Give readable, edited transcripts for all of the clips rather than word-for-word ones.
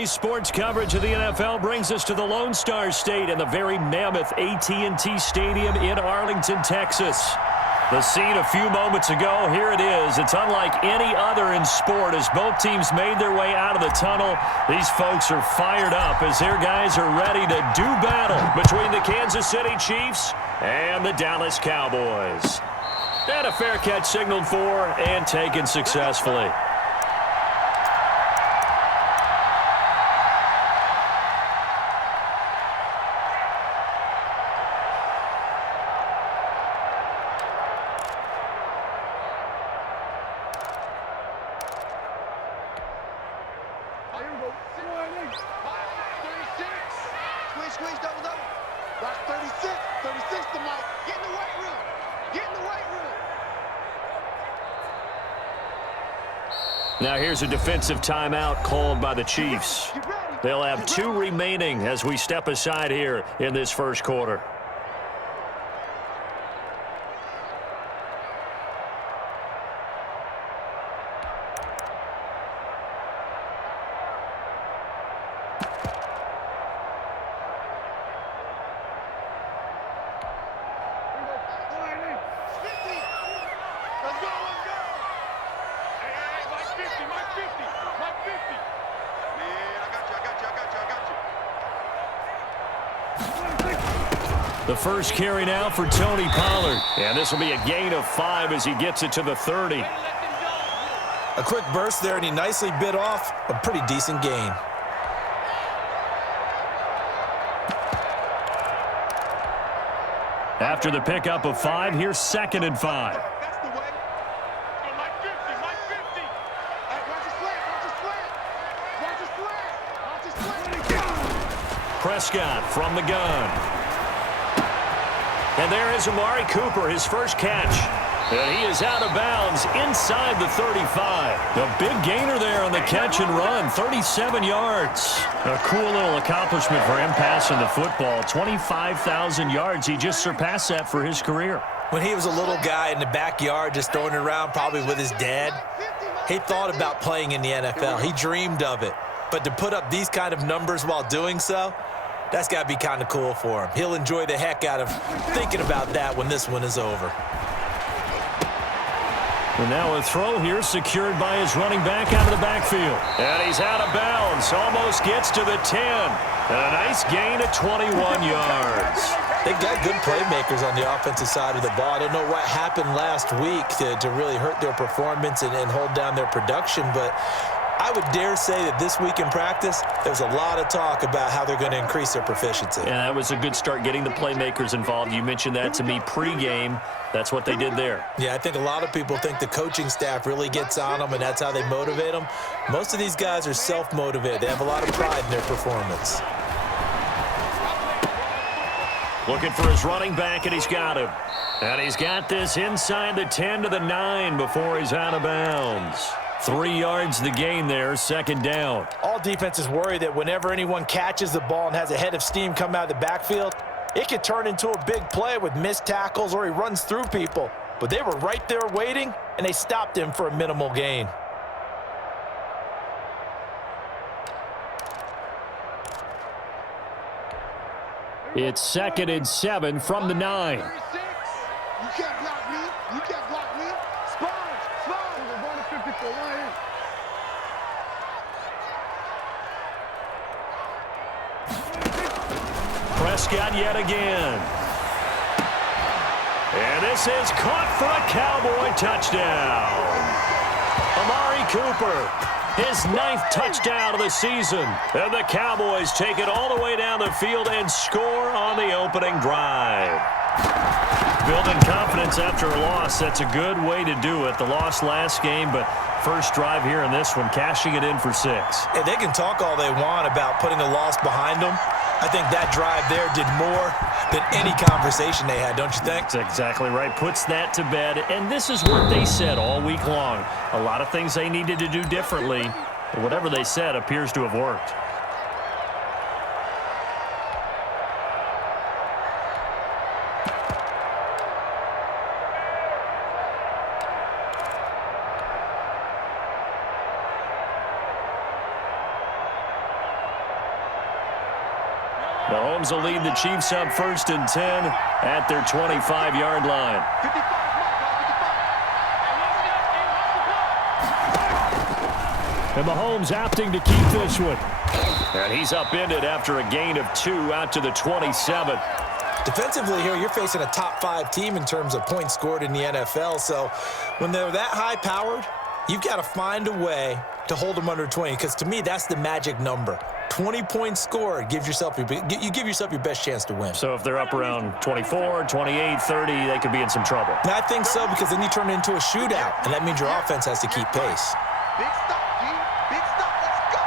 Today's sports coverage of the NFL brings us to the Lone Star State and the very mammoth AT&T Stadium in Arlington, Texas. The scene a few moments ago, here it is. It's unlike any other in sport as both teams made their way out of the tunnel. These folks are fired up as their guys are ready to do battle between the Kansas City Chiefs and the Dallas Cowboys. And a fair catch signaled for and taken successfully. Now here's a defensive timeout called by the Chiefs. They'll have 2 remaining as we step aside here in this first quarter. The first carry now for Tony Pollard. And this will be a gain of 5 as he gets it to the 30. A quick burst there, and he nicely bit off a pretty decent gain. After the pickup of 5, here's 2nd and 5. Prescott from the gun. And there is Amari Cooper, his first catch. And he is out of bounds inside the 35. A big gainer there on the catch and run, 37 yards. A cool little accomplishment for him passing the football. 25,000 yards. He just surpassed that for his career. When he was a little guy in the backyard just throwing it around probably with his dad, he thought about playing in the NFL. He dreamed of it. But to put up these kind of numbers while doing so, that's got to be kind of cool for him. He'll enjoy the heck out of thinking about that when this one is over. And now a throw here secured by his running back out of the backfield. And he's out of bounds. Almost gets to the 10. And a nice gain of 21 yards. They've got good playmakers on the offensive side of the ball. I don't know what happened last week to really hurt their performance and hold down their production, but I would dare say that this week in practice, there's a lot of talk about how they're going to increase their proficiency. Yeah, that was a good start getting the playmakers involved. You mentioned that to me pregame. That's what they did there. Yeah, I think a lot of people think the coaching staff really gets on them, and that's how they motivate them. Most of these guys are self-motivated. They have a lot of pride in their performance. Looking for his running back, and he's got him. And he's got this inside the 10 to the 9 before he's out of bounds. 3 yards the gain there, 2nd down. All defenses worry that whenever anyone catches the ball and has a head of steam come out of the backfield, it could turn into a big play with missed tackles or he runs through people. But they were right there waiting, and they stopped him for a minimal gain. It's 2nd and 7 from the 9. You can't block me. You can't block me. Sponge. We're going to 54 right here. Prescott yet again. And this is caught for a Cowboy touchdown. Amari Cooper, his 9th touchdown of the season. And the Cowboys take it all the way down the field and score on the opening drive. Building confidence after a loss, that's a good way to do it. The loss last game, but first drive here in this one, cashing it in for 6. Hey, they can talk all they want about putting a loss behind them. I think that drive there did more than any conversation they had, don't you think? That's exactly right. Puts that to bed. And this is what they said all week long. A lot of things they needed to do differently. But whatever they said appears to have worked. Mahomes will lead the Chiefs up 1st and 10 at their 25-yard line. 55, And Mahomes opting to keep this one. And he's upended after a gain of 2 out to the 27. Defensively here, you're facing a top 5 team in terms of points scored in the NFL. So when they're that high-powered, you've got to find a way to hold them under 20, because to me, that's the magic number. 20 points scored, you give yourself your best chance to win. So if they're up around 24, 28, 30, they could be in some trouble. And I think so, because then you turn it into a shootout, and that means your offense has to keep pace. big stop, G. Big stop. Let's go.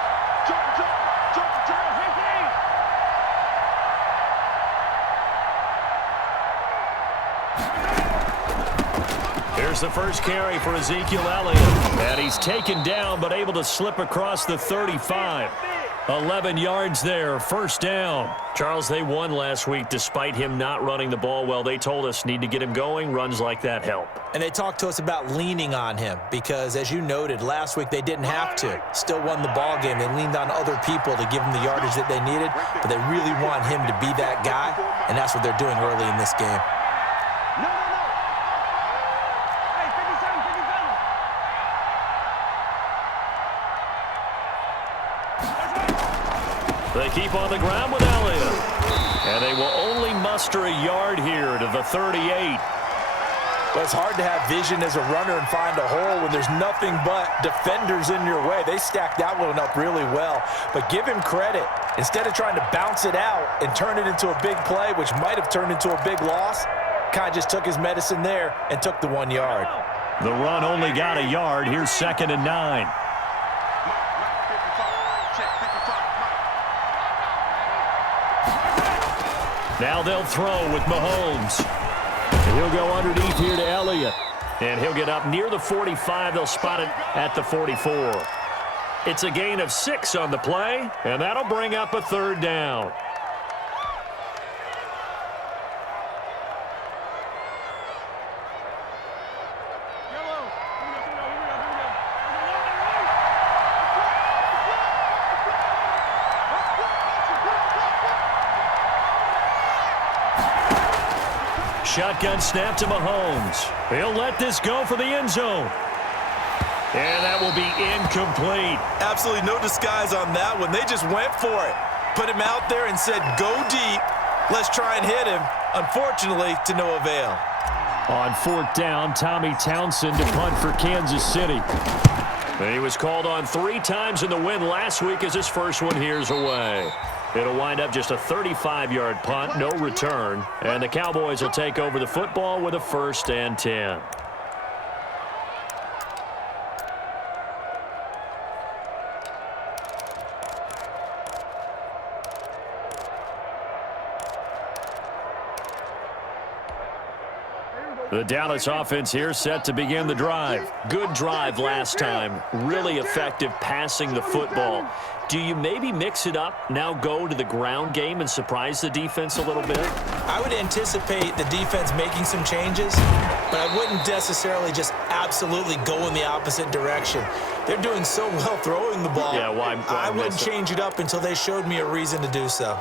Jump, jump, jump, jump. Here's the first carry for Ezekiel Elliott. And he's taken down, but able to slip across the 35. 11 yards there, first down. Charles, they won last week despite him not running the ball well. They told us need to get him going. Runs like that help. And they talked to us about leaning on him because, as you noted, last week they didn't have to. Still won the ball game. They leaned on other people to give them the yardage that they needed, but they really want him to be that guy, and that's what they're doing early in this game. No. Hey, 57, 57. They keep on the ground with Elliott. And they will only muster a yard here to the 38. Well, it's hard to have vision as a runner and find a hole when there's nothing but defenders in your way. They stacked that one up really well. But give him credit. Instead of trying to bounce it out and turn it into a big play, which might have turned into a big loss, kind of just took his medicine there and took the 1 yard. The run only got a yard. Here's 2nd and 9. Now they'll throw with Mahomes. And he'll go underneath here to Elliott. And he'll get up near the 45. They'll spot it at the 44. It's a gain of 6 on the play, and that'll bring up a 3rd down. Shotgun snap to Mahomes. He'll let this go for the end zone. And that will be incomplete. Absolutely no disguise on that one. They just went for it. Put him out there and said, go deep. Let's try and hit him. Unfortunately, to no avail. On 4th down, Tommy Townsend to punt for Kansas City. He was called on 3 times in the win last week as his first one here's away. It'll wind up just a 35-yard punt, no return. And the Cowboys will take over the football with a 1st and 10. The Dallas offense here set to begin the drive. Good drive last time. Really effective passing the football. Do you maybe mix it up, now go to the ground game and surprise the defense a little bit? I would anticipate the defense making some changes, but I wouldn't necessarily just absolutely go in the opposite direction. They're doing so well throwing the ball. Yeah, why I wouldn't change it up until they showed me a reason to do so.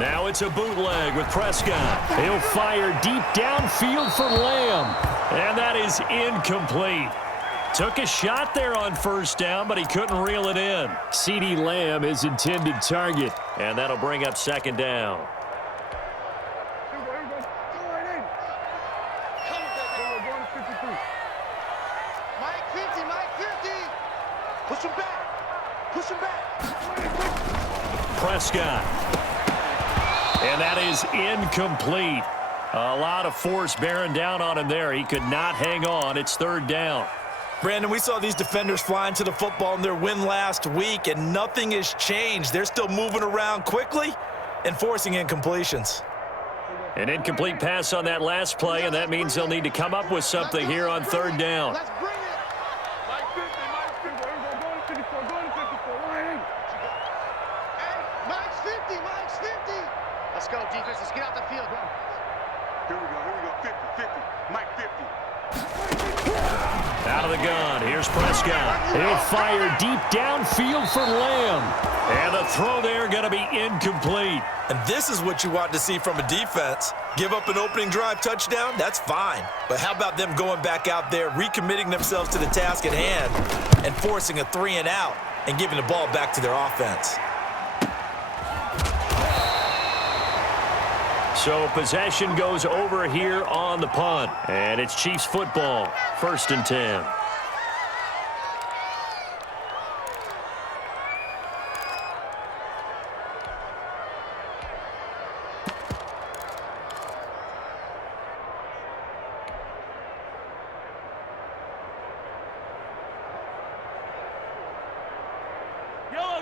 Now it's a bootleg with Prescott. He'll fire deep downfield for Lamb. And that is incomplete. Took a shot there on 1st down, but he couldn't reel it in. CeeDee Lamb, his intended target. And that'll bring up 2nd down. Push him back. Push him back. Prescott. And that is incomplete. A lot of force bearing down on him there. He could not hang on. It's 3rd down. Brandon, we saw these defenders flying to the football in their win last week, and nothing has changed. They're still moving around quickly and forcing incompletions. An incomplete pass on that last play, and that means they'll need to come up with something here on 3rd down. Let's bring it. Mike 50, Mike 50. Go to 54, go to of the gun. Here's Prescott. He'll fire deep downfield for Lamb. And the throw there going to be incomplete. And this is what you want to see from a defense. Give up an opening drive touchdown, that's fine. But how about them going back out there, recommitting themselves to the task at hand, and forcing a 3-and-out and giving the ball back to their offense. So possession goes over here on the punt. And it's Chiefs football, 1st and 10.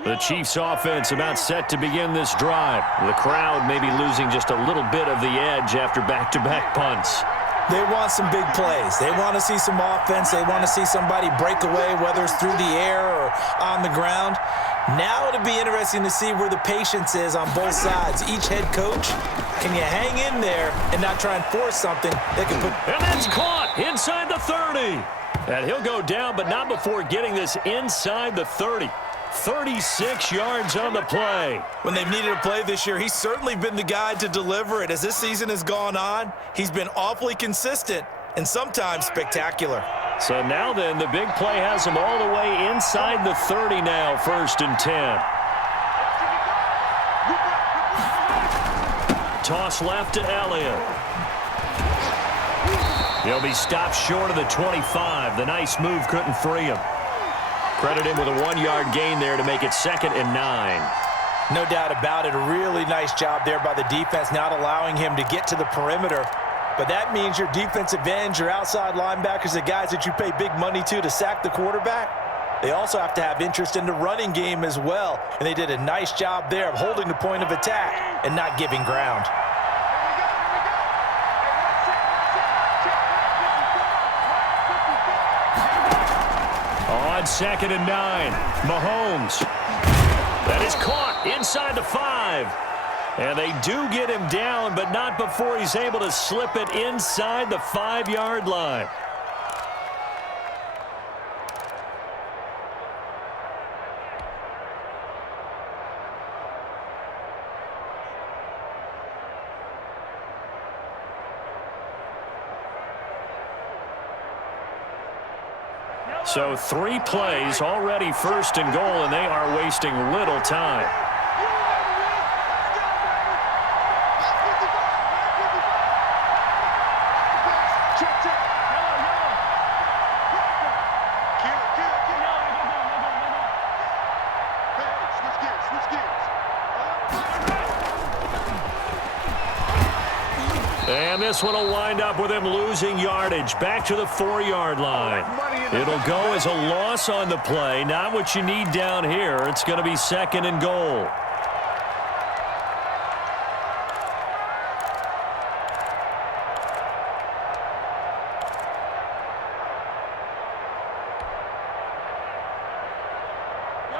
The Chiefs offense about set to begin this drive. The crowd may be losing just a little bit of the edge after back-to-back punts. They want some big plays. They want to see some offense. They want to see somebody break away, whether it's through the air or on the ground. Now it'll be interesting to see where the patience is on both sides. Each head coach, can you hang in there and not try and force something that can put... And that's caught inside the 30. And he'll go down, but not before getting this inside the 30. 36 yards on the play. When they've needed a play this year, he's certainly been the guy to deliver it. As this season has gone on, he's been awfully consistent and sometimes spectacular. So now then, the big play has him all the way inside the 30 now, 1st and 10. Toss left to Elliott. He'll be stopped short of the 25. The nice move couldn't free him. Credit him with a 1-yard gain there to make it 2nd and 9. No doubt about it. A really nice job there by the defense, not allowing him to get to the perimeter. But that means your defensive ends, your outside linebackers, the guys that you pay big money to sack the quarterback, they also have to have interest in the running game as well. And they did a nice job there of holding the point of attack and not giving ground. On 2nd and 9, Mahomes. That is caught inside the 5. And they do get him down, but not before he's able to slip it inside the 5-yard line. So 3 plays, already 1st and goal, and they are wasting little time. And this one will wind up with him losing yardage back to the 4-yard line. It'll go as a loss on the play. Not what you need down here. It's going to be 2nd and goal.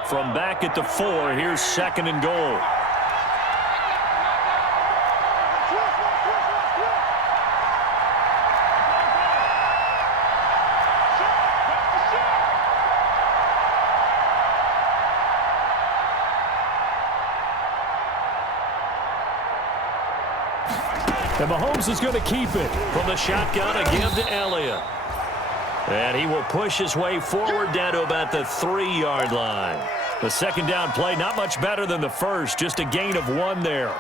From back at the 4, here's 2nd and goal. And Mahomes is going to keep it from the shotgun again to Elliott. And he will push his way forward down to about the 3-yard line. The 2nd down play, not much better than the first, just a gain of 1 there.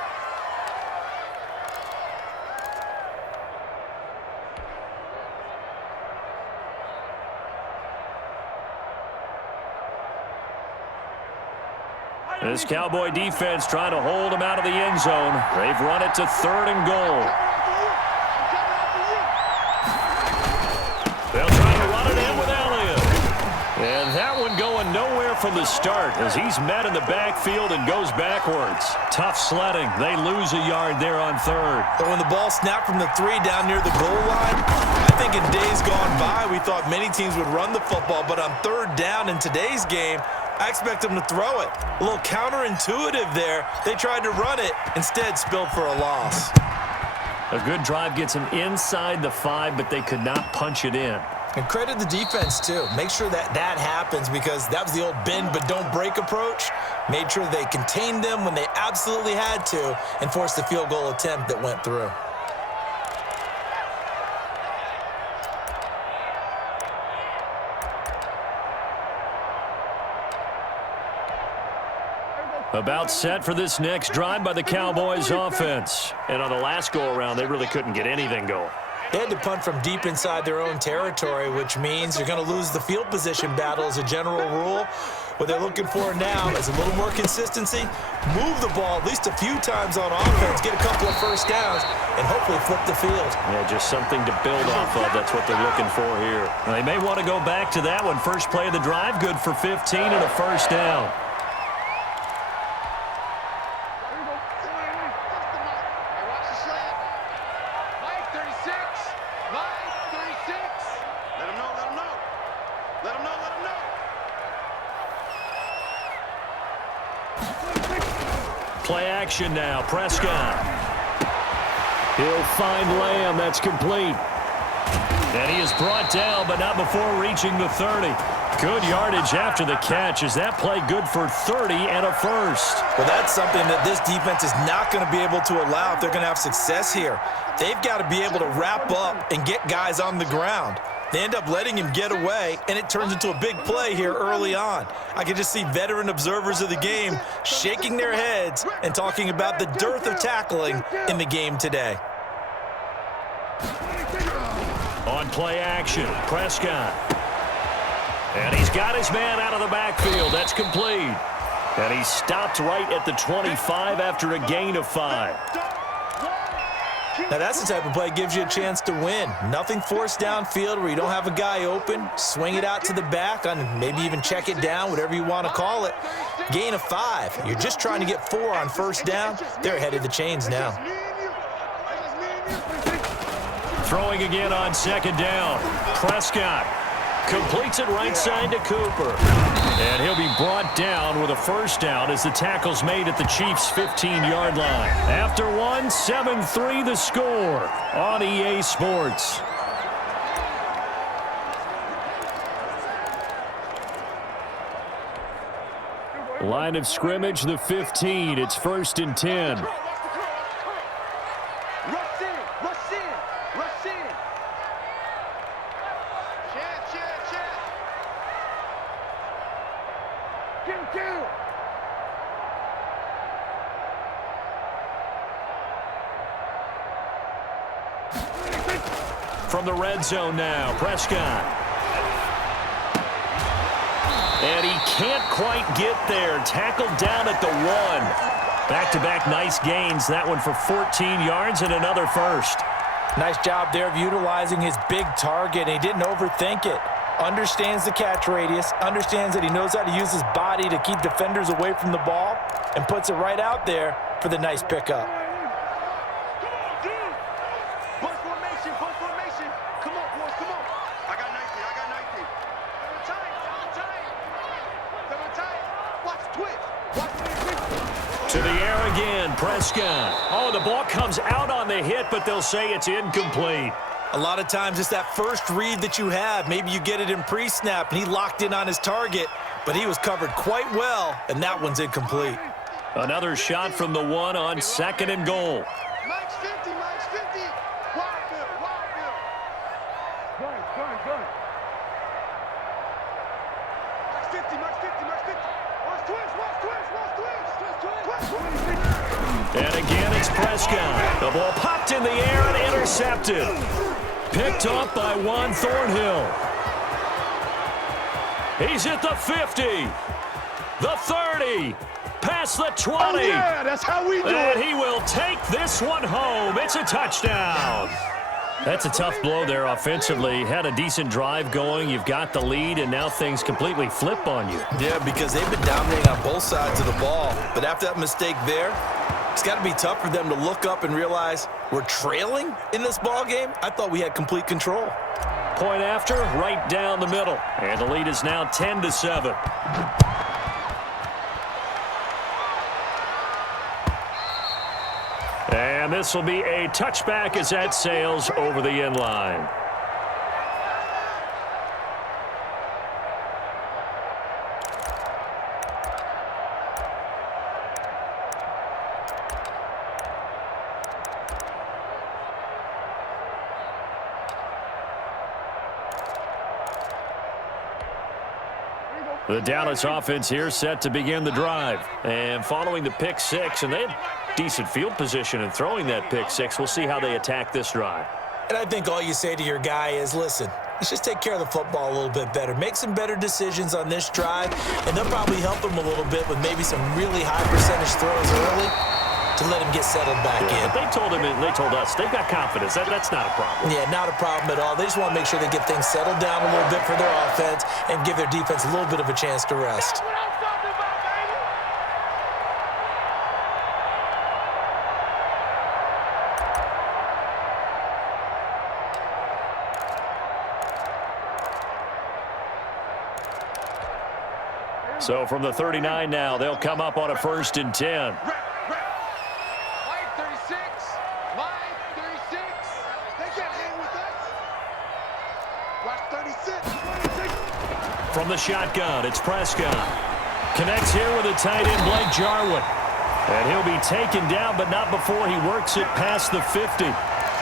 This Cowboy defense trying to hold him out of the end zone. They've run it to 3rd and goal. They'll try to run it in with Elliott. And that one going nowhere from the start as he's met in the backfield and goes backwards. Tough sledding. They lose a yard there on 3rd. But when the ball snapped from the 3 down near the goal line, I think in days gone by, we thought many teams would run the football. But on 3rd down in today's game, I expect them to throw it. A little counterintuitive there. They tried to run it, instead spilled for a loss. A good drive gets them inside the 5, but they could not punch it in. And credit the defense, too. Make sure that that happens because that was the old bend but don't break approach. Made sure they contained them when they absolutely had to and forced the field goal attempt that went through. About set for this next drive by the Cowboys offense. And on the last go-around, they really couldn't get anything going. They had to punt from deep inside their own territory, which means you're going to lose the field position battle as a general rule. What they're looking for now is a little more consistency, move the ball at least a few times on offense, get a couple of first downs, and hopefully flip the field. Yeah, just something to build off of. That's what they're looking for here. And they may want to go back to that one. First play of the drive, good for 15 and a first down. Play action now. Prescott. He'll find Lamb. That's complete. And he is brought down, but not before reaching the 30. Good yardage after the catch. Is that play good for 30 and a first? Well, that's something that this defense is not going to be able to allow if they're going to have success here. They've got to be able to wrap up and get guys on the ground. They end up letting him get away, and it turns into a big play here early on. I can just see veteran observers of the game shaking their heads and talking about the dearth of tackling in the game today. On play action, Prescott. And he's got his man out of the backfield. That's complete. And he stopped right at the 25 after a gain of 5. Now, that's the type of play that gives you a chance to win. Nothing forced downfield where you don't have a guy open. Swing it out to the back, on maybe even check it down, whatever you want to call it. Gain of 5. You're just trying to get 4 on first down. They're ahead of the chains now. Throwing again on second down. Prescott completes it right side to Cooper. And he'll be brought down with a first down as the tackle's made at the Chiefs' 15-yard line. After one, 7-3 the score on EA Sports. Line of scrimmage, the 15. It's 1st and 10. From the red zone now, Prescott. And he can't quite get there. Tackled down at the 1. Back-to-back nice gains. That one for 14 yards and another first. Nice job there of utilizing his big target. He didn't overthink it. Understands the catch radius. Understands that he knows how to use his body to keep defenders away from the ball. And puts it right out there for the nice pickup. To the air again, Prescott. Oh, the ball comes out on the hit, but they'll say it's incomplete. A lot of times it's that first read that you have. Maybe you get it in pre-snap, and he locked in on his target, but he was covered quite well, and that one's incomplete. Another shot from the 1 on 2nd and goal. Max 50, Max 50. Wide field, wide field. Gun. Max 50, Max 50, Max 50. Watch twist. And again, it's Prescott. The ball popped in the air and intercepted. Picked up by Juan Thornhill. He's at the 50, the 30, past the 20. Oh, yeah, that's how we do and it. He will take this one home. It's a touchdown. That's a tough blow there offensively. Had a decent drive going. You've got the lead, and now things completely flip on you. Yeah, because they've been dominating on both sides of the ball. But after that mistake there, it's got to be tough for them to look up and realize we're trailing in this ball game. I thought we had complete control. Point after, right down the middle. And the lead is now 10-7. And this will be a touchback as that sails over the end line. The Dallas offense here set to begin the drive. And following the pick six, and they had decent field position in throwing that pick six. We'll see how they attack this drive. And I think all you say to your guy is, listen, let's just take care of the football a little bit better. Make some better decisions on this drive, and they'll probably help him a little bit with maybe some really high percentage throws early to let him get settled back in. But they told him, and they told us, they've got confidence. That's not a problem. Yeah, not a problem at all. They just want to make sure they get things settled down a little bit for their offense and give their defense a little bit of a chance to rest. So from the 39 now, they'll come up on a 1st and 10. Line 36. Line 36. They can't hang with us. Watch 36. From the shotgun, it's Prescott. Connects here with a tight end, Blake Jarwin. And he'll be taken down, but not before he works it past the 50.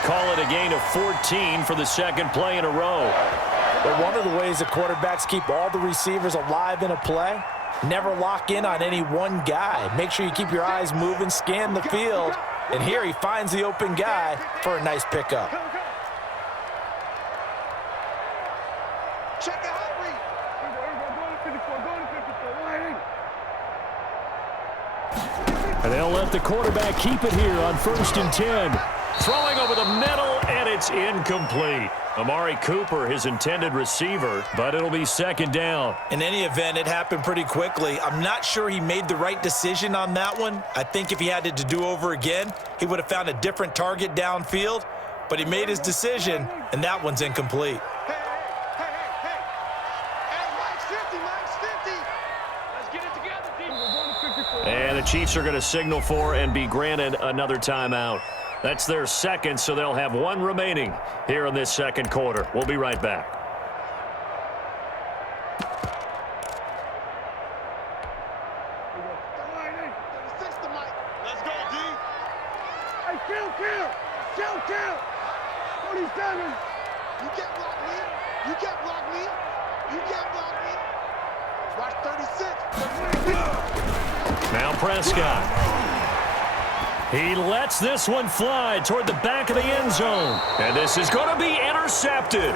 Call it a gain of 14 for the second play in a row. But one of the ways the quarterbacks keep all the receivers alive in a play, never lock in on any one guy. Make sure you keep your eyes moving, scan the field. And here he finds the open guy for a nice pickup. Check out read. And they'll let the quarterback keep it here on 1st and 10. Throwing over the middle, and it's incomplete. Amari Cooper, his intended receiver, but it'll be 2nd down. In any event, it happened pretty quickly. I'm not sure he made the right decision on that one. I think if he had it to do over again, he would have found a different target downfield, but he made his decision, and that one's incomplete. Hey. Hey, Mike's 50. Let's get it together, team. And the Chiefs are going to signal for and be granted another timeout. That's their second, so they'll have one remaining here in this second quarter. We'll be right back. Let's go, D. Hey, kill. 27. You can't block me. Watch 36. Now Prescott. He lets this one fly toward the back of the end zone. And this is going to be intercepted.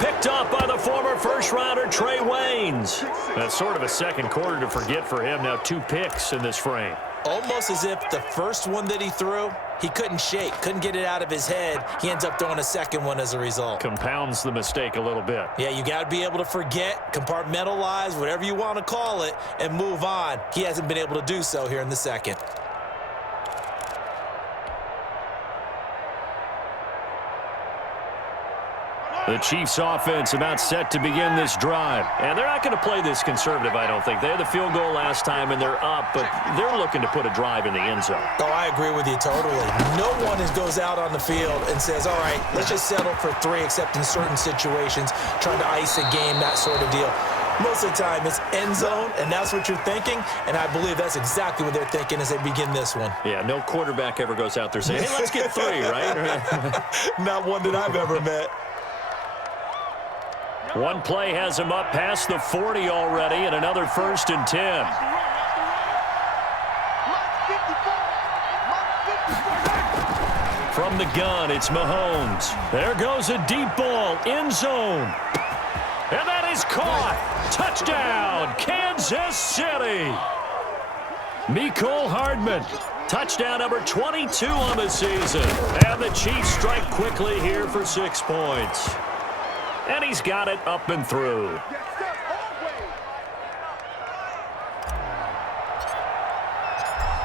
Picked up by the former first-rounder Trey Waynes. That's sort of a second quarter to forget for him. Now 2 picks in this frame. Almost as if the first one that he threw, he couldn't shake, couldn't get it out of his head. He ends up throwing a second one as a result. Compounds the mistake a little bit. Yeah, you got to be able to forget, compartmentalize, whatever you want to call it, and move on. He hasn't been able to do so here in the second. The Chiefs offense about set to begin this drive. And they're not going to play this conservative, I don't think. They had the field goal last time, and they're up, but they're looking to put a drive in the end zone. Oh, I agree with you totally. No one goes out on the field and says, all right, let's just settle for 3, except in certain situations, trying to ice a game, that sort of deal. Most of the time, it's end zone, and that's what you're thinking, and I believe that's exactly what they're thinking as they begin this one. Yeah, no quarterback ever goes out there saying, hey, let's get 3, right? Not one that I've ever met. One play has him up past the 40 already, and another 1st and 10. From the gun, it's Mahomes. There goes a deep ball, end zone. And that is caught. Touchdown, Kansas City. Mecole Hardman. Touchdown number 22 on the season. And the Chiefs strike quickly here for 6 points. And he's got it up and through.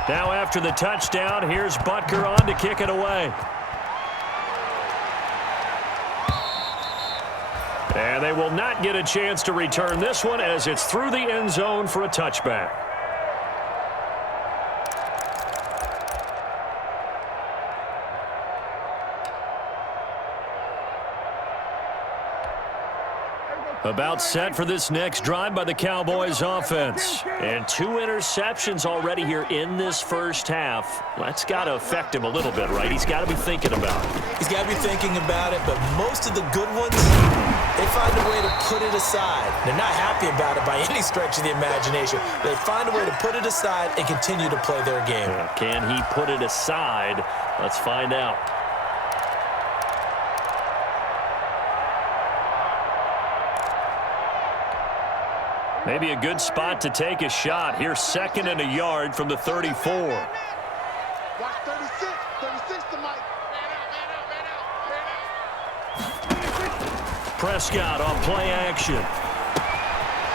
Now after the touchdown, here's Butker on to kick it away. And they will not get a chance to return this one as it's through the end zone for a touchback. About set for this next drive by the Cowboys offense. And 2 interceptions already here in this first half. That's got to affect him a little bit, right? He's got to be thinking about it. He's got to be thinking about it, but most of the good ones, they find a way to put it aside. They're not happy about it by any stretch of the imagination. They find a way to put it aside and continue to play their game. Can he put it aside? Let's find out. Maybe a good spot to take a shot. Here's 2nd and a yard from the 34. Watch 36. 36 to Mike. Prescott on play action.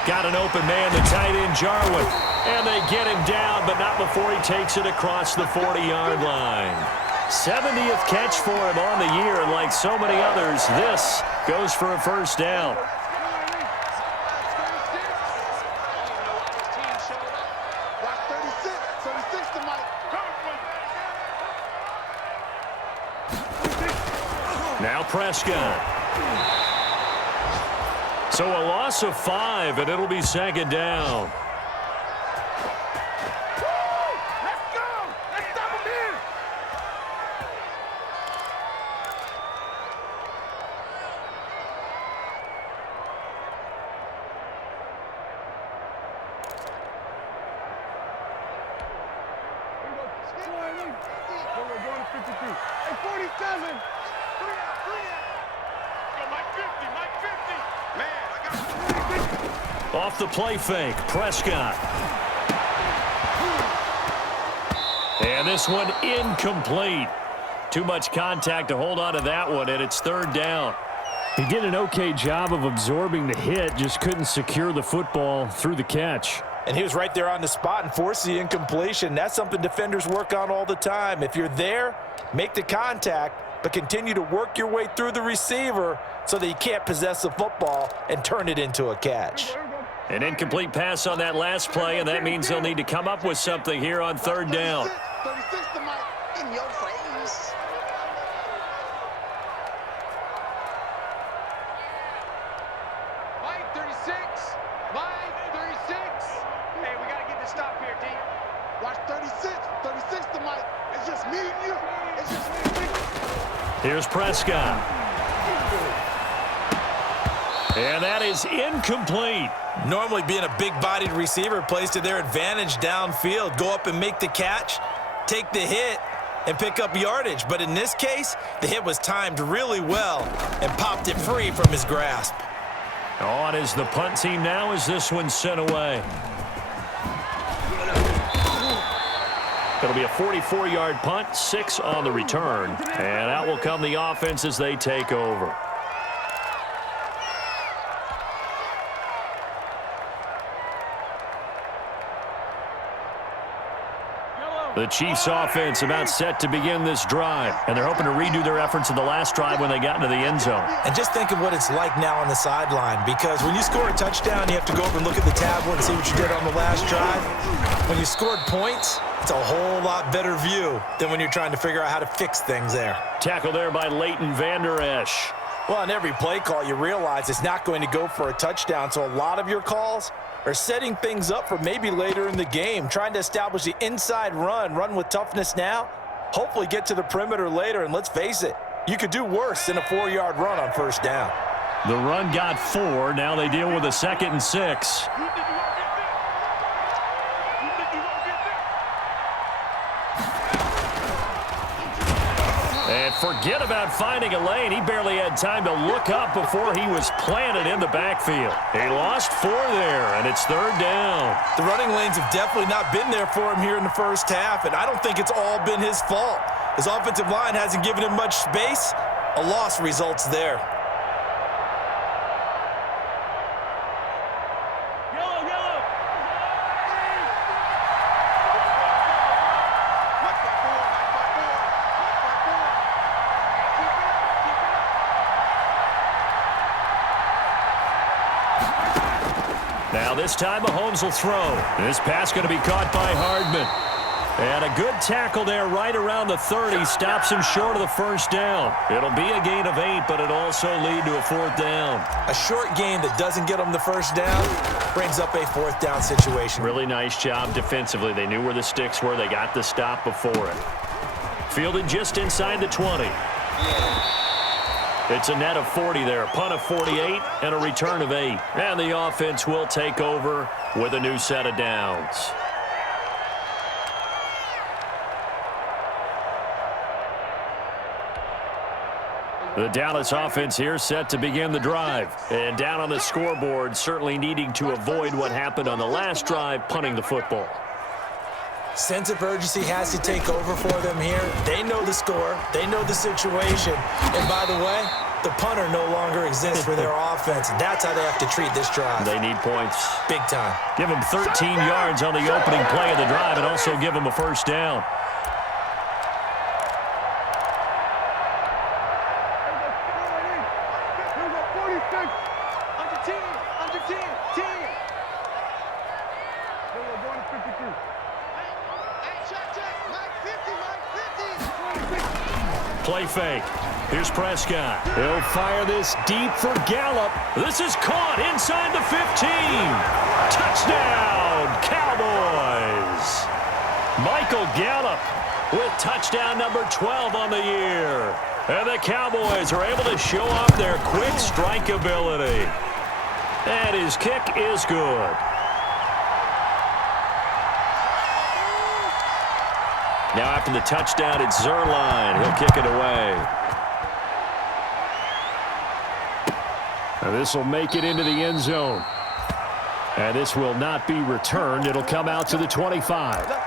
Got an open man, the tight end Jarwin. And they get him down, but not before he takes it across the 40-yard line. 70th catch for him on the year, and like so many others, this goes for a first down. Now Prescott. So a loss of 5, and it'll be 2nd down. Let's go! Let's stop him here! We're going to 53. Hey, 47! Off the play fake, Prescott. And this one incomplete. Too much contact to hold on to that one, and it's 3rd down. He did an okay job of absorbing the hit, just couldn't secure the football through the catch. And he was right there on the spot and forced the incompletion. That's something defenders work on all the time. If you're there, make the contact, but continue to work your way through the receiver so that you can't possess the football and turn it into a catch. An incomplete pass on that last play, and that means they'll need to come up with something here on 3rd down. 36 to Mike. In your face. Mike, 36. Mike, 36. Hey, we got to get this stop here, D. Watch 36. 36 to Mike. It's just me and you. It's just me and you. Here's Prescott. And that is incomplete. Normally being a big-bodied receiver plays to their advantage downfield. Go up and make the catch, take the hit, and pick up yardage. But in this case, the hit was timed really well and popped it free from his grasp. On is the punt team now as this one's sent away. It'll be a 44-yard punt, 6 on the return. And out will come the offense as they take over. The Chiefs offense about set to begin this drive, and they're hoping to redo their efforts in the last drive when they got into the end zone. And just think of what it's like now on the sideline, because when you score a touchdown, you have to go over and look at the tablet and see what you did on the last drive. When you scored points, it's a whole lot better view than when you're trying to figure out how to fix things there. Tackle there by Leighton Vander Esch. Well, on every play call, you realize it's not going to go for a touchdown, so a lot of your calls are setting things up for maybe later in the game, trying to establish the inside run with toughness now, hopefully get to the perimeter later, and let's face it, you could do worse than a 4-yard run on 1st down. The run got 4. Now they deal with a 2nd and 6. And forget about finding a lane. He barely had time to look up before he was planted in the backfield. He lost 4 there, and it's 3rd down. The running lanes have definitely not been there for him here in the first half, and I don't think it's all been his fault. His offensive line hasn't given him much space. A loss results there. Now this time Mahomes will throw. This pass going to be caught by Hardman. And a good tackle there right around the 30. Stops him short of the 1st down. It'll be a gain of 8, but it'll also lead to a 4th down. A short gain that doesn't get him the 1st down brings up a 4th down situation. Really nice job defensively. They knew where the sticks were. They got the stop before it. Fielded just inside the 20. It's a net of 40 there, punt of 48, and a return of 8. And the offense will take over with a new set of downs. The Dallas offense here set to begin the drive. And down on the scoreboard, certainly needing to avoid what happened on the last drive, punting the football. Sense of urgency has to take over for them here. They know the score. They know the situation. And by the way, the punter no longer exists for their offense. That's how they have to treat this drive. They need points. Big time. Give them 13 yards on the opening play of the drive and also give them a first down. Play fake. Here's Prescott. He'll fire this deep for Gallup. This is caught inside the 15. Touchdown, Cowboys. Michael Gallup with touchdown number 12 on the year. And the Cowboys are able to show off their quick strike ability. And his kick is good. Now after the touchdown, it's Zerline. He'll kick it away. And this will make it into the end zone. And this will not be returned. It'll come out to the 25.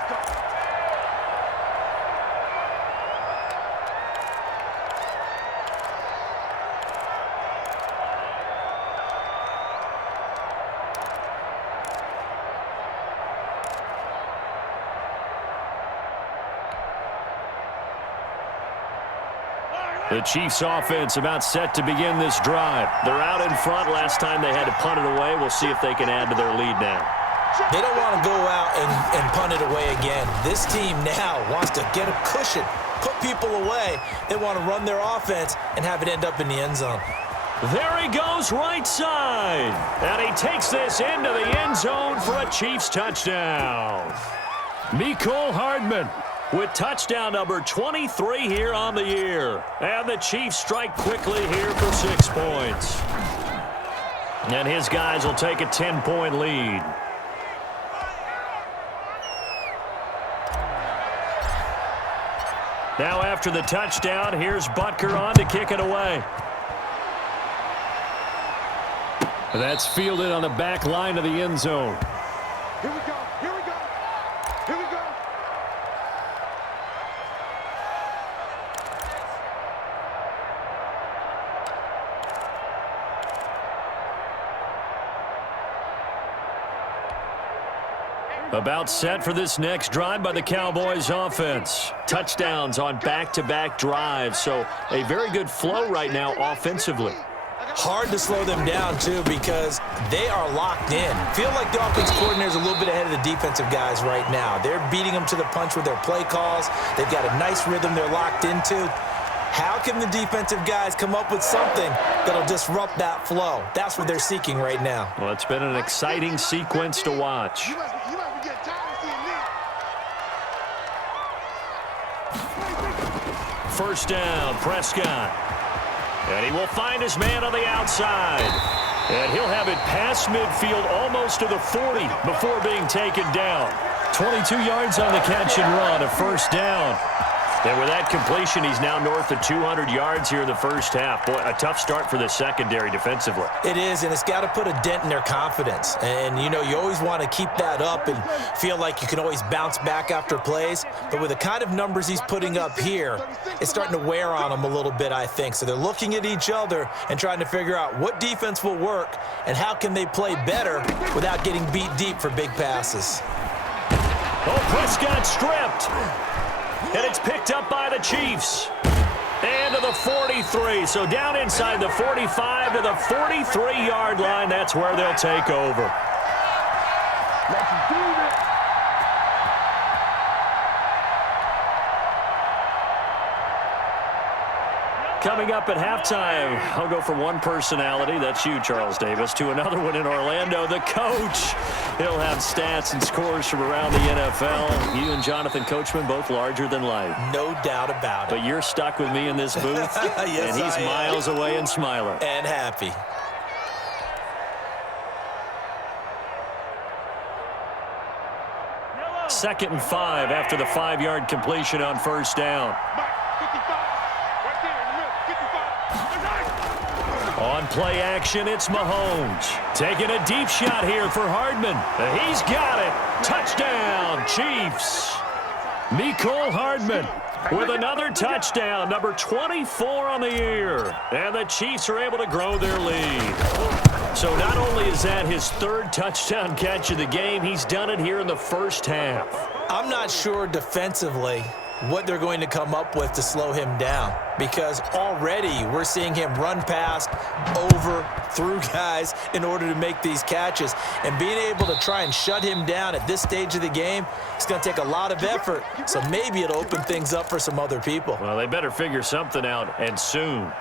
The Chiefs offense about set to begin this drive. They're out in front. Last time they had to punt it away. We'll see if they can add to their lead now. They don't want to go out and punt it away again. This team now wants to get a cushion, put people away. They want to run their offense and have it end up in the end zone. There he goes right side. And he takes this into the end zone for a Chiefs touchdown. Mecole Hardman with touchdown number 23 here on the year. And the Chiefs strike quickly here for 6 points. And his guys will take a 10-point lead. Now after the touchdown, here's Butker on to kick it away. That's fielded on the back line of the end zone. Here we go. Here we go. Here we go. About set for this next drive by the Cowboys offense. Touchdowns on back-to-back drives, so a very good flow right now offensively. Hard to slow them down, too, because they are locked in. Feel like the offense coordinator is a little bit ahead of the defensive guys right now. They're beating them to the punch with their play calls. They've got a nice rhythm they're locked into. How can the defensive guys come up with something that'll disrupt that flow? That's what they're seeking right now. Well, it's been an exciting sequence to watch. You must be getting tired of seeing this. First down, Prescott. And he will find his man on the outside. And he'll have it past midfield almost to the 40 before being taken down. 22 yards on the catch and run, a first down. And with that completion, he's now north of 200 yards here in the first half. Boy, a tough start for the secondary defensively. It is, and it's got to put a dent in their confidence. And, you know, you always want to keep that up and feel like you can always bounce back after plays. But with the kind of numbers he's putting up here, it's starting to wear on them a little bit, I think. So they're looking at each other and trying to figure out what defense will work and how can they play better without getting beat deep for big passes. Oh, Prescott stripped. And it's picked up by the Chiefs. And to the 43. So down inside the 45 to the 43-yard line. That's where they'll take over. Coming up at halftime, I'll go from one personality, that's you, Charles Davis, to another one in Orlando, the coach. He'll have stats and scores from around the NFL. You and Jonathan Coachman both larger than life. No doubt about it. But you're stuck with me in this booth, yes, and he's miles away and smiling. And happy. Second and 5 after the 5-yard completion on first down. On play action, it's Mahomes. Taking a deep shot here for Hardman. He's got it. Touchdown, Chiefs. Mecole Hardman with another touchdown, number 24 on the year. And the Chiefs are able to grow their lead. So not only is that his third touchdown catch of the game, he's done it here in the first half. I'm not sure defensively what they're going to come up with to slow him down, because already we're seeing him run past, over, through guys in order to make these catches. And being able to try and shut him down at this stage of the game, it's going to take a lot of effort. So maybe it'll open things up for some other people. Well, they better figure something out, and soon.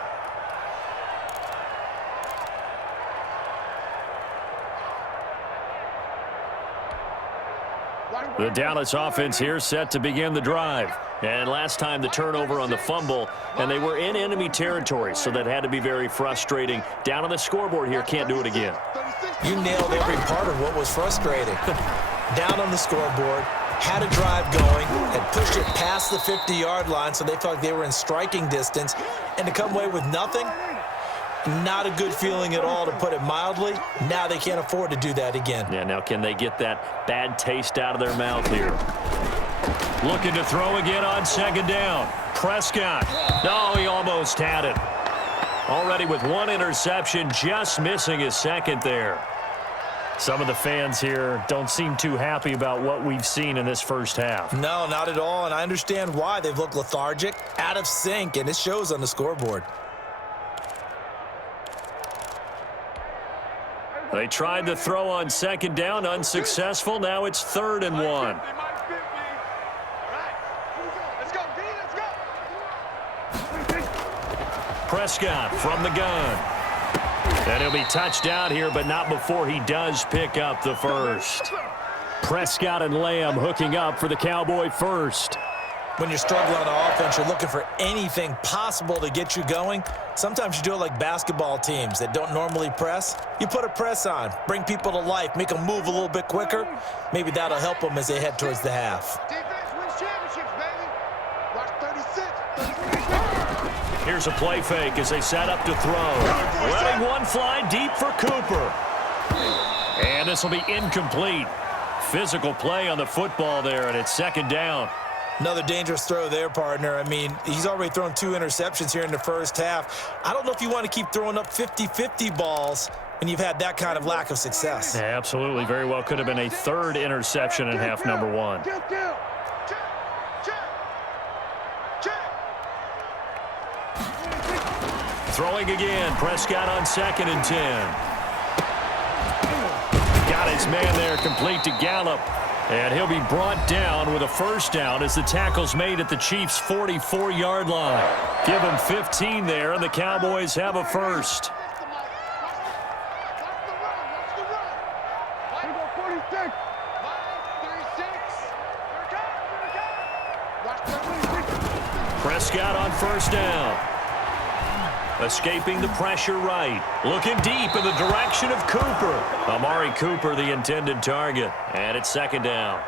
The Dallas offense here set to begin the drive. And last time the turnover on the fumble, and they were in enemy territory, so that had to be very frustrating. Down on the scoreboard here, can't do it again. You nailed every part of what was frustrating. Down on the scoreboard, had a drive going, had pushed it past the 50-yard line, so they felt like they were in striking distance, and to come away with nothing, not a good feeling at all, to put it mildly. Now they can't afford to do that again. Yeah, now can they get that bad taste out of their mouth here? Looking to throw again on second down. Prescott. No, he almost had it. Already with one interception, just missing his second there. Some of the fans here don't seem too happy about what we've seen in this first half. No, not at all, and I understand why. They've looked lethargic, out of sync, and it shows on the scoreboard. They tried to throw on second down, unsuccessful. Now it's 3rd and 1. Prescott from the gun. And he'll be touched out here, but not before he does pick up the first. Prescott and Lamb hooking up for the Cowboy first. When you're struggling on offense, you're looking for anything possible to get you going. Sometimes you do it like basketball teams that don't normally press. You put a press on, bring people to life, make them move a little bit quicker. Maybe that'll help them as they head towards the half. Defense wins championships, baby. Watch 36. Here's a play fake as they set up to throw. Letting one fly deep for Cooper. And this will be incomplete. Physical play on the football there, and it's second down. Another dangerous throw there, partner. I mean, he's already thrown 2 interceptions here in the first half. I don't know if you want to keep throwing up 50-50 balls when you've had that kind of lack of success. Yeah, absolutely. Very well could have been a 3rd interception in half number 1. Throwing again. Prescott on 2nd and 10. Got his man there, complete to Gallup. And he'll be brought down with a first down as the tackle's made at the Chiefs' 44-yard line. Give them 15 there, and the Cowboys have a first. Prescott on first down. Escaping the pressure right. Looking deep in the direction of Cooper. Amari Cooper, the intended target. And it's second down.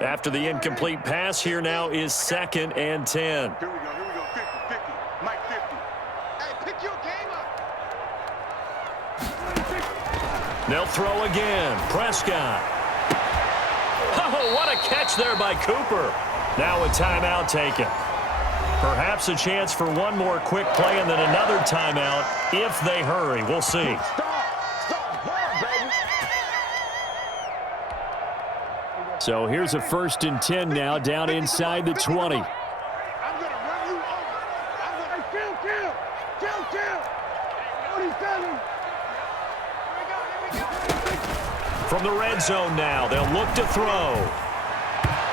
After the incomplete pass, here now is 2nd and 10. Here we go. 50-50. Mike 50. Hey, pick your game up. They'll throw again. Prescott. Oh, what a catch there by Cooper. Now a timeout taken. Perhaps a chance for one more quick play and then another timeout if they hurry. We'll see. So here's a 1st and 10 now down inside the 20. I'm going to run you over. I'm going to kill. 47. From the red zone now. They'll look to throw.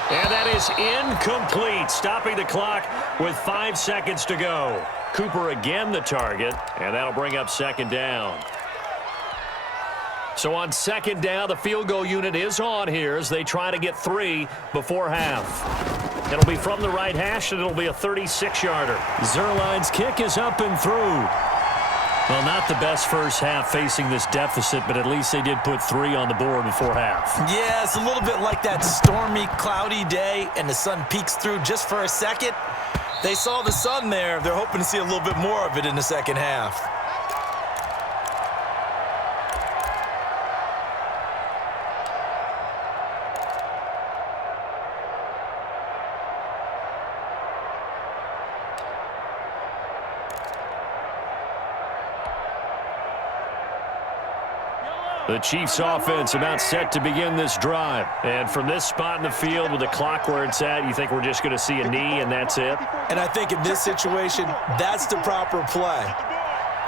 And that is incomplete, stopping the clock with 5 seconds to go. Cooper again the target, and that'll bring up second down. So on second down, the field goal unit is on here as they try to get 3 before half. It'll be from the right hash, and it'll be a 36-yarder. Zerline's kick is up and through. Well, not the best first half facing this deficit, but at least they did put 3 on the board before half. Yeah, it's a little bit like that stormy, cloudy day, and the sun peeks through just for a second. They saw the sun there. They're hoping to see a little bit more of it in the second half. The Chiefs offense about set to begin this drive. And from this spot in the field with the clock where it's at, you think we're just going to see a knee and that's it? And I think in this situation, that's the proper play.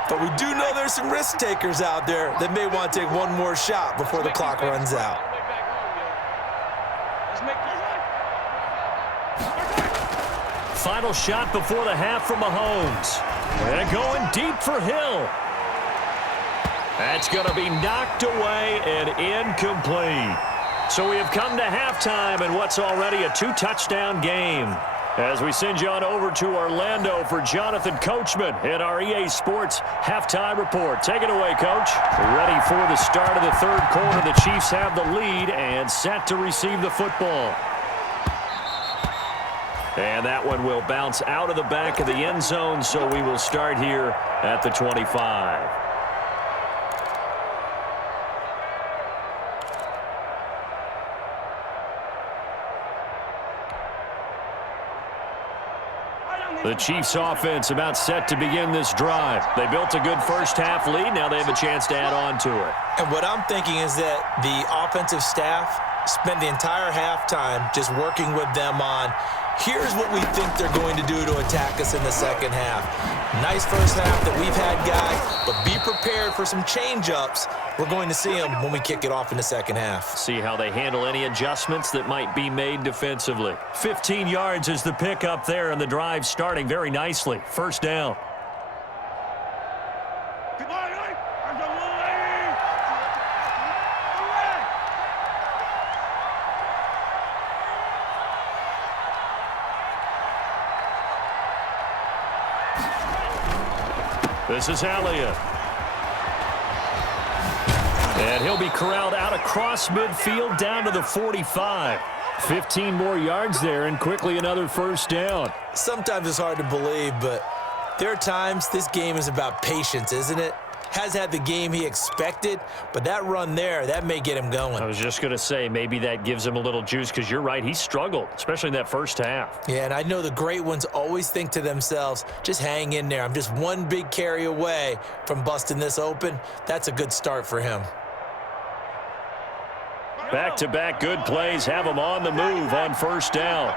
But we do know there's some risk takers out there that may want to take one more shot before the clock runs out. Final shot before the half from Mahomes. And going deep for Hill. That's going to be knocked away and incomplete. So we have come to halftime in what's already a 2-touchdown game. As we send you on over to Orlando for Jonathan Coachman in our EA Sports Halftime Report. Take it away, Coach. Ready for the start of the third quarter. The Chiefs have the lead and set to receive the football. And that one will bounce out of the back of the end zone, so we will start here at the 25. The Chiefs offense about set to begin this drive. They built a good first half lead. Now they have a chance to add on to it. And what I'm thinking is that the offensive staff spent the entire halftime just working with them on, here's what we think they're going to do to attack us in the second half. Nice first half that we've had, guys, but be prepared for some change-ups. We're going to see them when we kick it off in the second half. See how they handle any adjustments that might be made defensively. 15 yards is the pickup there, and the drive starting very nicely. First down. This is Elliott. And he'll be corralled out across midfield down to the 45. 15 more yards there and quickly another first down. Sometimes it's hard to believe, but there are times this game is about patience, isn't it? Has had the game he expected, but that run there, that may get him going. I was just going to say, maybe that gives him a little juice because you're right, he struggled, especially in that first half. Yeah, and I know the great ones always think to themselves, just hang in there. I'm just one big carry away from busting this open. That's a good start for him. Back-to-back good plays have him on the move on first down.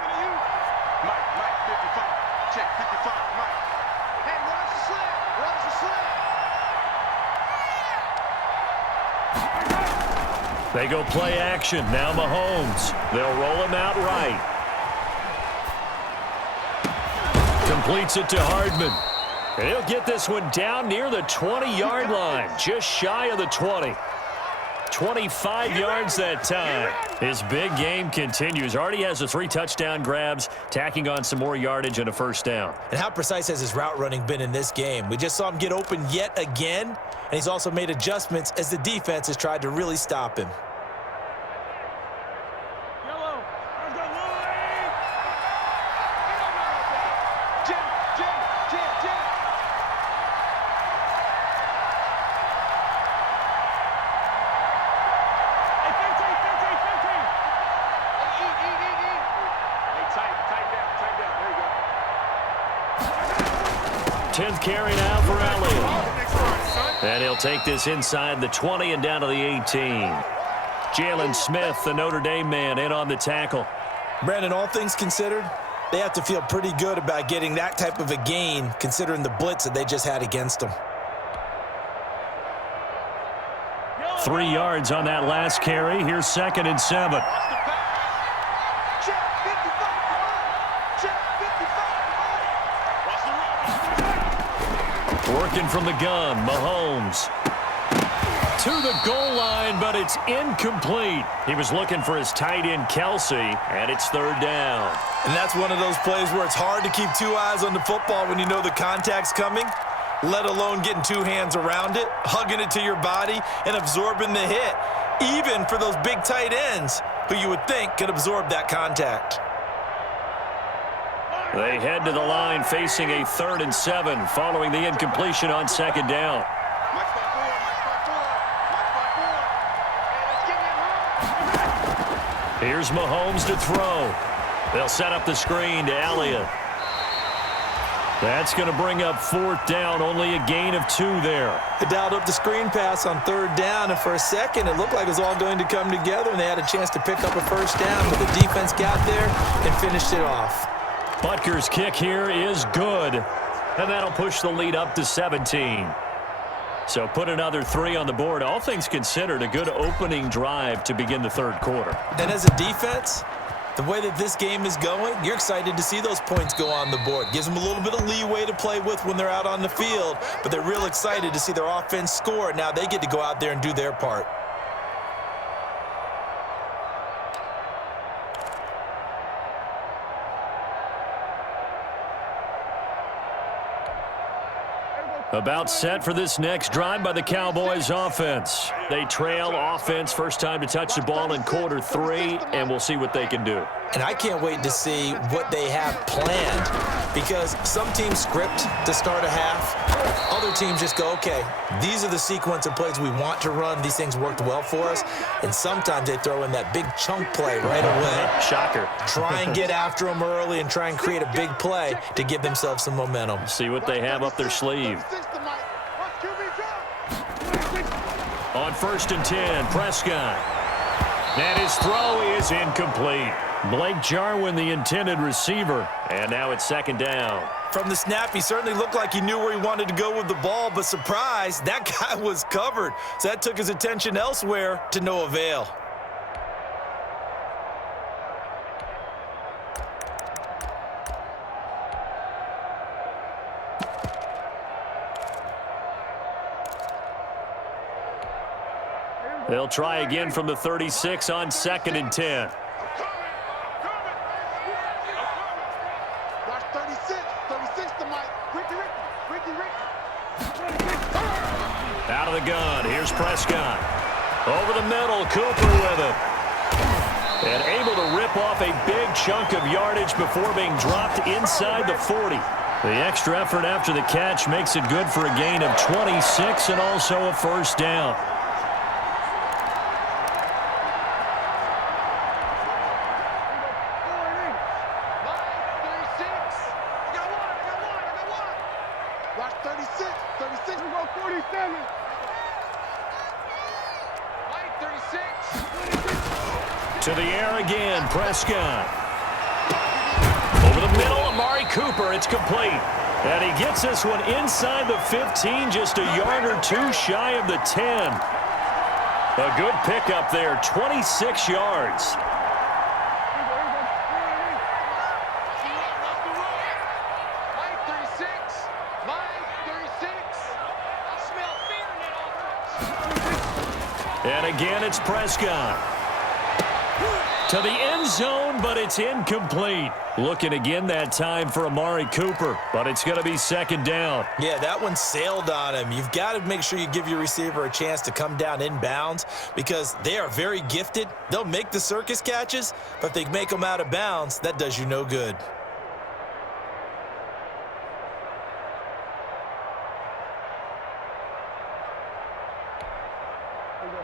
They go play action. Now Mahomes. They'll roll him out right. Completes it to Hardman. And he'll get this one down near the 20-yard line. Just shy of the 20. 25 yards that time. His big game continues. Already has the 3 touchdown grabs, tacking on some more yardage and a first down. And how precise has his route running been in this game? We just saw him get open yet again, and he's also made adjustments as the defense has tried to really stop him. Carry now for Elliott. And he'll take this inside the 20 and down to the 18. Jalen Smith, the Notre Dame man, in on the tackle. Brandon, all things considered, they have to feel pretty good about getting that type of a gain considering the blitz that they just had against them. 3 yards on that last carry. Here's 2nd and 7. Working from the gun, Mahomes. To the goal line, but it's incomplete. He was looking for his tight end, Kelsey, and it's 3rd down. And that's one of those plays where it's hard to keep 2 eyes on the football when you know the contact's coming, let alone getting 2 hands around it, hugging it to your body, and absorbing the hit, even for those big tight ends who you would think could absorb that contact. They head to the line facing a 3rd and 7 following the incompletion on 2nd down. Here's Mahomes to throw. They'll set up the screen to Elliott. That's going to bring up 4th down, only a gain of 2 there. They dialed up the screen pass on 3rd down, and for a second it looked like it was all going to come together, and they had a chance to pick up a 1st down, but the defense got there and finished it off. Butker's kick here is good, and that'll push the lead up to 17. So put another 3 on the board. All things considered, a good opening drive to begin the 3rd quarter. And as a defense, the way that this game is going, you're excited to see those points go on the board. Gives them a little bit of leeway to play with when they're out on the field, but they're real excited to see their offense score. Now they get to go out there and do their part. About set for this next drive by the Cowboys offense. They trail offense, first time to touch the ball in quarter 3, and we'll see what they can do. And I can't wait to see what they have planned, because some teams script to start a half. Other teams just go, okay, these are the sequence of plays we want to run. These things worked well for us. And sometimes they throw in that big chunk play right away. Shocker. Try and get after them early and try and create a big play to give themselves some momentum. See what they have up their sleeve. On 1st and 10, Prescott. And his throw is incomplete. Blake Jarwin, the intended receiver. And now it's 2nd down. From the snap, he certainly looked like he knew where he wanted to go with the ball, but surprise, that guy was covered. So that took his attention elsewhere to no avail. They'll try again from the 36 on 2nd and 10. Watch 36 to Mike. Ricky. Out of the gun. Here's Prescott. Over the middle, Cooper with it. And able to rip off a big chunk of yardage before being dropped inside the 40. The extra effort after the catch makes it good for a gain of 26 and also a 1st down. Watch 36. 36. We go 47. Mike 36. To the air again, Prescott. Over the middle, Amari Cooper. It's complete. And he gets this one inside the 15, just a yard or 2 shy of the 10. A good pickup there, 26 yards. And again, it's Prescott. To the end zone, but it's incomplete. Looking again that time for Amari Cooper, but it's going to be 2nd down. Yeah, that one sailed on him. You've got to make sure you give your receiver a chance to come down inbounds because they are very gifted. They'll make the circus catches, but if they make them out of bounds, that does you no good.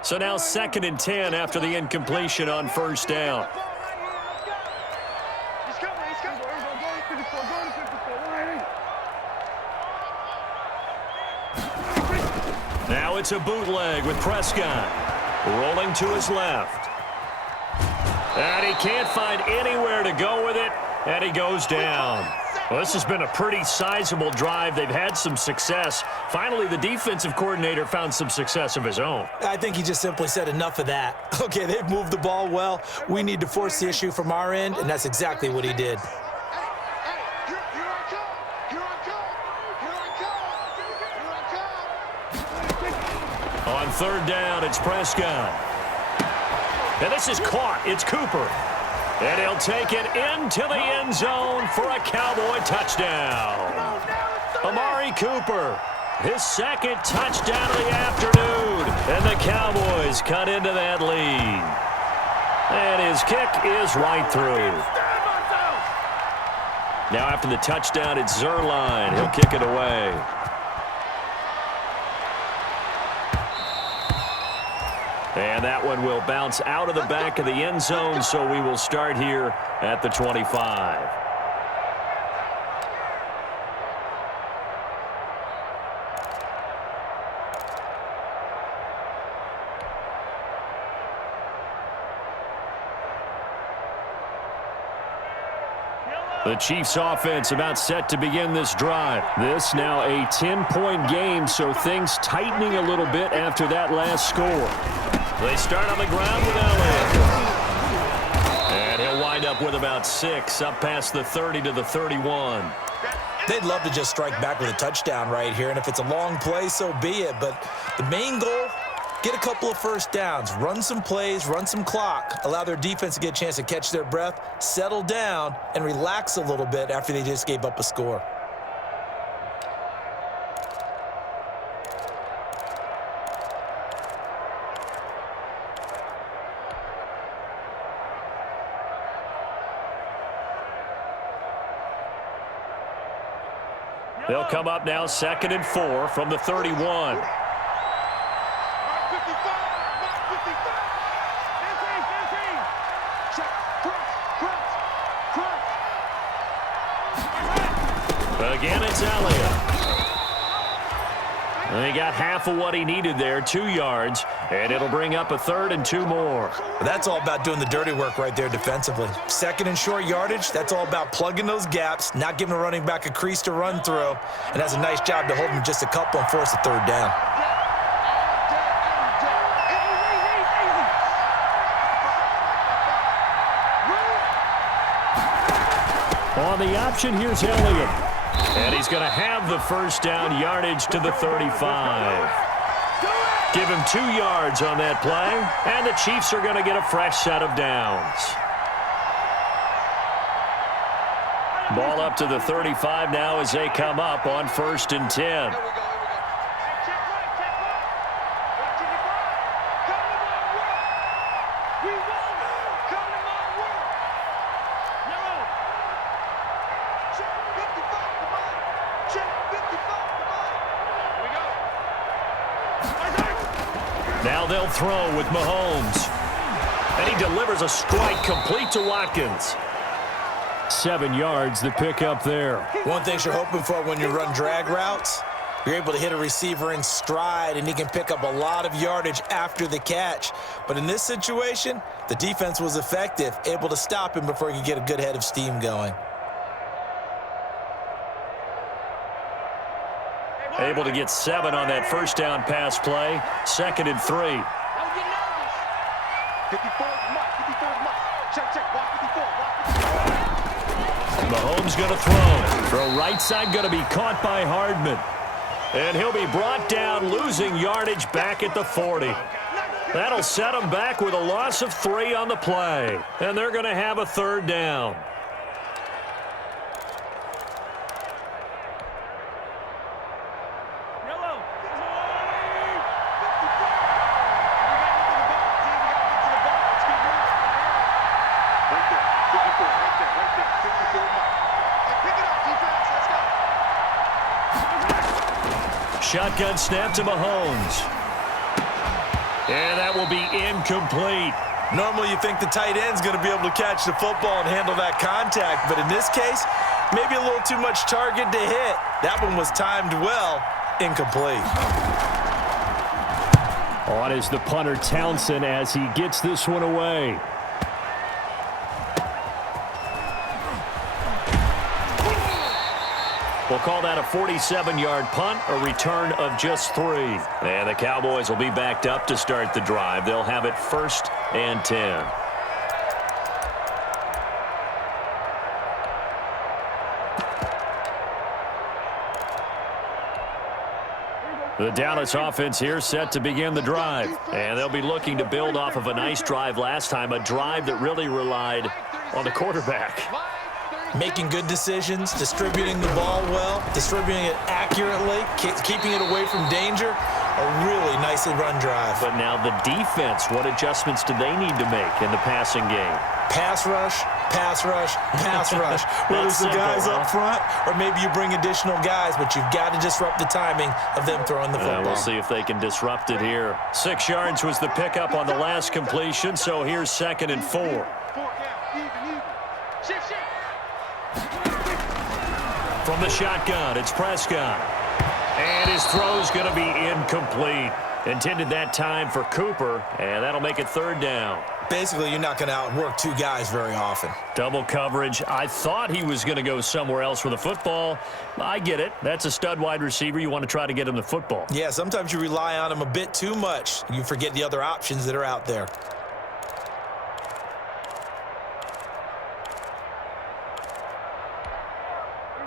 So now 2nd and 10 after the incompletion on 1st down. Now it's a bootleg with Prescott. Rolling to his left. And he can't find anywhere to go with it, and he goes down. Well, this has been a pretty sizable drive. They've had some success. Finally, the defensive coordinator found some success of his own. I think he just simply said enough of that. Okay, they've moved the ball well. We need to force the issue from our end, and that's exactly what he did. On third down, it's Prescott. And this is caught. It's Cooper. And he'll take it into the end zone for a Cowboy touchdown. Amari Cooper, his second touchdown of the afternoon. And the Cowboys cut into that lead. And his kick is right through. Now after the touchdown, it's Zerline. He'll kick it away. And that one will bounce out of the back of the end zone, so we will start here at the 25. The Chiefs offense about set to begin this drive. This now a 10-point game, so things tightening a little bit after that last score. They start on the ground with Elliott. And he'll wind up with about 6, up past the 30 to the 31. They'd love to just strike back with a touchdown right here, and if it's a long play, so be it. But the main goal, get a couple of first downs, run some plays, run some clock, allow their defense to get a chance to catch their breath, settle down, and relax a little bit after they just gave up a score. They'll come up now 2nd and 4 from the 31. Again, it's Elliott. And he got half of what he needed there, 2 yards, and it'll bring up a 3rd and 2 more. That's all about doing the dirty work right there defensively. 2nd and short yardage, that's all about plugging those gaps, not giving a running back a crease to run through, and that's a nice job to hold him just a couple and force a 3rd down. On the option, here's Elliott. And he's going to have the first down, yardage to the 35. Give him 2 yards on that play, and the Chiefs are going to get a fresh set of downs. Ball up to the 35 now as they come up on 1st and 10. Now they'll throw with Mahomes. And he delivers a strike complete to Watkins. 7 yards, the pickup there. One thing you're hoping for when you run drag routes, you're able to hit a receiver in stride, and he can pick up a lot of yardage after the catch. But in this situation, the defense was effective, able to stop him before he could get a good head of steam going. Able to get 7 on that first down pass play. 2nd and 3. Mahomes going to throw. Throw right side going to be caught by Hardman. And he'll be brought down, losing yardage back at the 40. That'll set him back with a loss of 3 on the play. And they're going to have a 3rd down. Shotgun snap to Mahomes. And that will be incomplete. Normally you think the tight end's going to be able to catch the football and handle that contact, but in this case, maybe a little too much target to hit. That one was timed well, incomplete. On is the punter Townsend as he gets this one away. We'll call that a 47-yard punt, a return of just 3. And the Cowboys will be backed up to start the drive. They'll have it 1st and 10. The Dallas offense here set to begin the drive. And they'll be looking to build off of a nice drive last time, a drive that really relied on the quarterback. Making good decisions, distributing the ball well, distributing it accurately, keeping it away from danger. A really nicely run drive. But now the defense, what adjustments do they need to make in the passing game? Pass rush, pass rush, pass rush. Whether it's the guys up front or maybe you bring additional guys, but you've got to disrupt the timing of them throwing the football. We'll see if they can disrupt it here. 6 yards was the pickup on the last completion, so here's 2nd and 4. From the shotgun, it's Prescott. And his throw's going to be incomplete. Intended that time for Cooper, and that'll make it 3rd down. Basically, you're not going to outwork 2 guys very often. Double coverage. I thought he was going to go somewhere else with the football. I get it. That's a stud wide receiver. You want to try to get him the football. Yeah, sometimes you rely on him a bit too much. You forget the other options that are out there.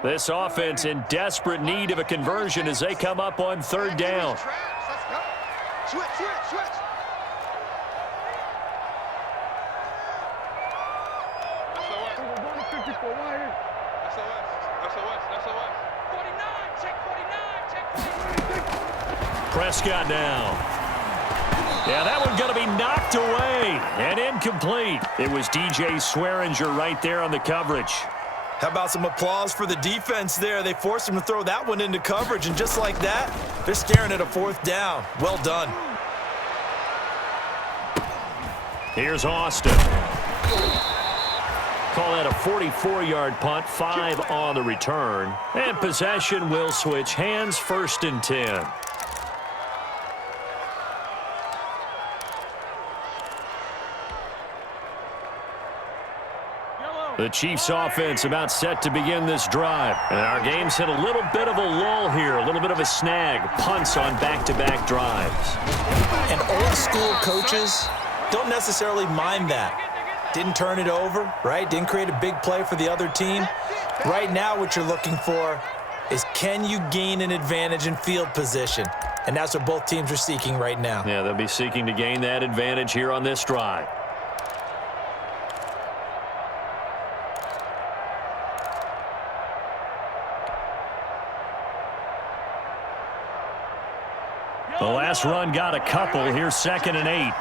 This offense in desperate need of a conversion as they come up on 3rd down. Switch. Prescott now. Yeah, that one going to be knocked away and incomplete. It was DJ Swearinger right there on the coverage. How about some applause for the defense there? They forced him to throw that one into coverage, and just like that, they're staring at a 4th down. Well done. Here's Austin. Call that a 44-yard punt, 5 on the return. And possession will switch hands, 1st and 10. The Chiefs offense about set to begin this drive. And our game's hit a little bit of a lull here, a little bit of a snag. Punts on back-to-back drives. And old-school coaches don't necessarily mind that. Didn't turn it over, right? Didn't create a big play for the other team. Right now what you're looking for is, can you gain an advantage in field position? And that's what both teams are seeking right now. Yeah, they'll be seeking to gain that advantage here on this drive. The last run got a couple. Here's 2nd and 8.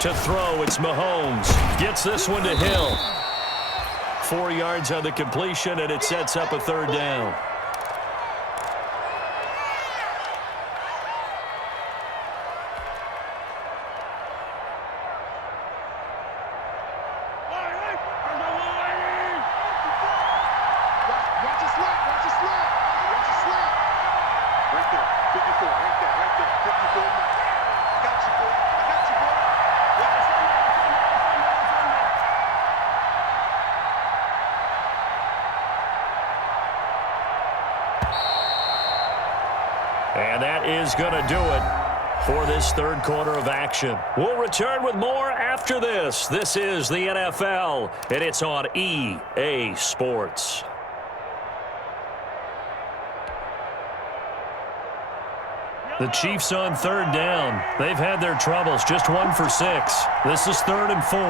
To throw, it's Mahomes. Gets this one to Hill. 4 yards on the completion, and it sets up a 3rd down. And that is going to do it for this 3rd quarter of action. We'll return with more after this. This is the NFL, and it's on EA Sports. The Chiefs on 3rd down. They've had their troubles, just 1 for 6. This is 3rd and 4.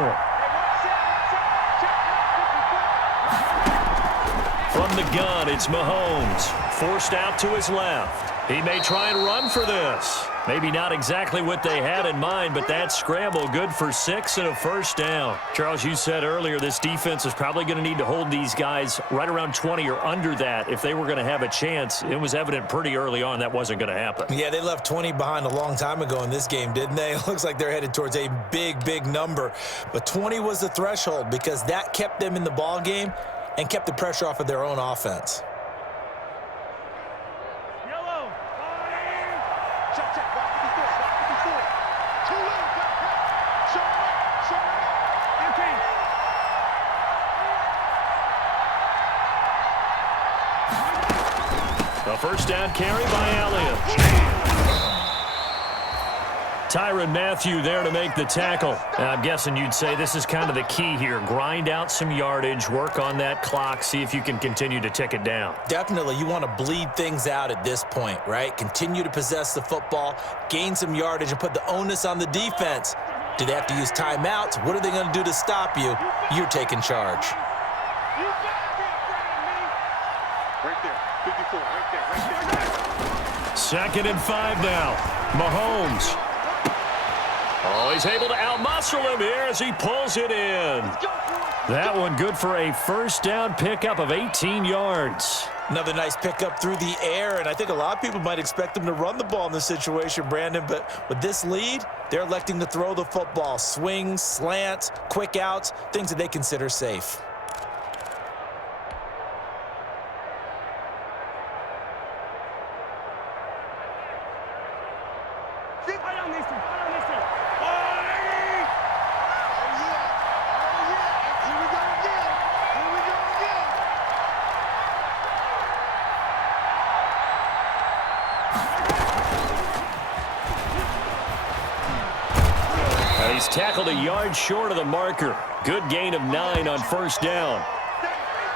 From the gun, it's Mahomes. Forced out to his left. He may try and run for this. Maybe not exactly what they had in mind, but that scramble good for 6 and a 1st down. Charles, you said earlier this defense is probably going to need to hold these guys right around 20 or under that if they were going to have a chance. It was evident pretty early on that wasn't going to happen. Yeah, they left 20 behind a long time ago in this game, didn't they? It looks like they're headed towards a big number. But 20 was the threshold because that kept them in the ball game and kept the pressure off of their own offense. Check. Watch 54. 2 lanes. Show right. first down carry by Elliott. Tyrann Mathieu there to make the tackle. I'm guessing you'd say this is kind of the key here. Grind out some yardage, work on that clock, see if you can continue to tick it down. Definitely, you want to bleed things out at this point, right? Continue to possess the football, gain some yardage, and put the onus on the defense. Do they have to use timeouts? What are they going to do to stop you? You're taking charge. Right there, 54, right there. 2nd and 5 now. Mahomes. Oh, he's able to outmuscle him here as he pulls it in. That one good for a first down pickup of 18 yards. Another nice pickup through the air, and I think a lot of people might expect them to run the ball in this situation, Brandon, but with this lead, they're electing to throw the football. Swings, slants, quick outs, things that they consider safe. He's tackled a yard short of the marker. Good gain of 9 on first down.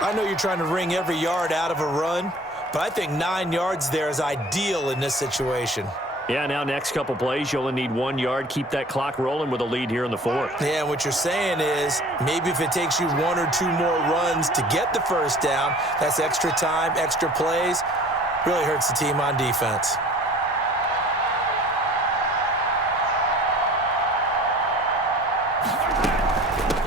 I know you're trying to wring every yard out of a run, but I think 9 yards there is ideal in this situation. Yeah, now next couple plays, you only need 1 yard. Keep that clock rolling with a lead here in the 4th. Yeah, what you're saying is maybe if it takes you 1 or 2 more runs to get the first down, that's extra time, extra plays. Really hurts the team on defense.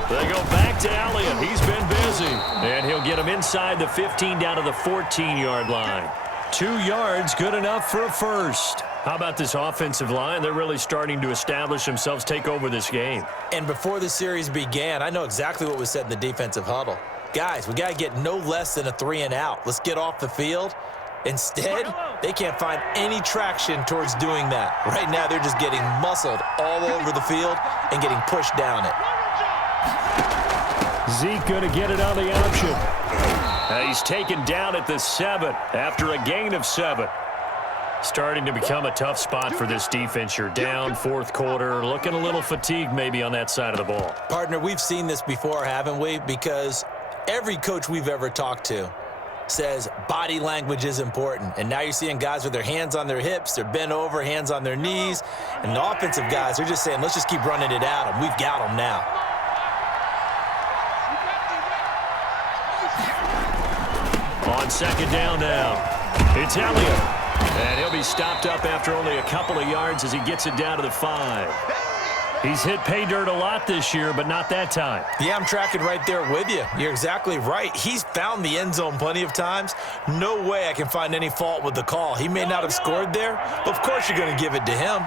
They go back to Elliott. He's been busy. And he'll get him inside the 15 down to the 14-yard line. 2 yards, good enough for a first. How about this offensive line? They're really starting to establish themselves, take over this game. And before the series began, I know exactly what was said in the defensive huddle. Guys, we got to get no less than a 3-and-out. Let's get off the field. Instead, they can't find any traction towards doing that. Right now, they're just getting muscled all over the field and getting pushed down it. Zeke going to get it on the option. He's taken down at the 7 after a gain of 7. Starting to become a tough spot for this defense. You're down 4th quarter, looking a little fatigued maybe on that side of the ball. Partner, we've seen this before, haven't we? Because every coach we've ever talked to says body language is important. And now you're seeing guys with their hands on their hips, they're bent over, hands on their knees. And the offensive guys are just saying, let's just keep running it at them. We've got them now. On 2nd down now, it's Elliott. And he'll be stopped up after only a couple of yards as he gets it down to the 5. He's hit pay dirt a lot this year, but not that time. Yeah, I'm tracking right there with you. You're exactly right. He's found the end zone plenty of times. No way I can find any fault with the call. He may not have scored there, but of course you're going to give it to him.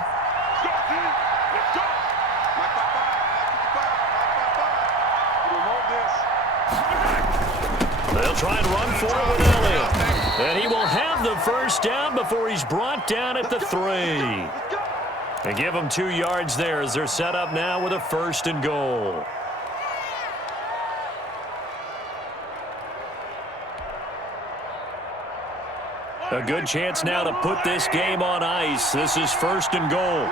They'll try and run for it with Elliott. And he will have the first down before he's brought down at the 3. They give him 2 yards there as they're set up now with a 1st and goal. A good chance now to put this game on ice. This is 1st and goal.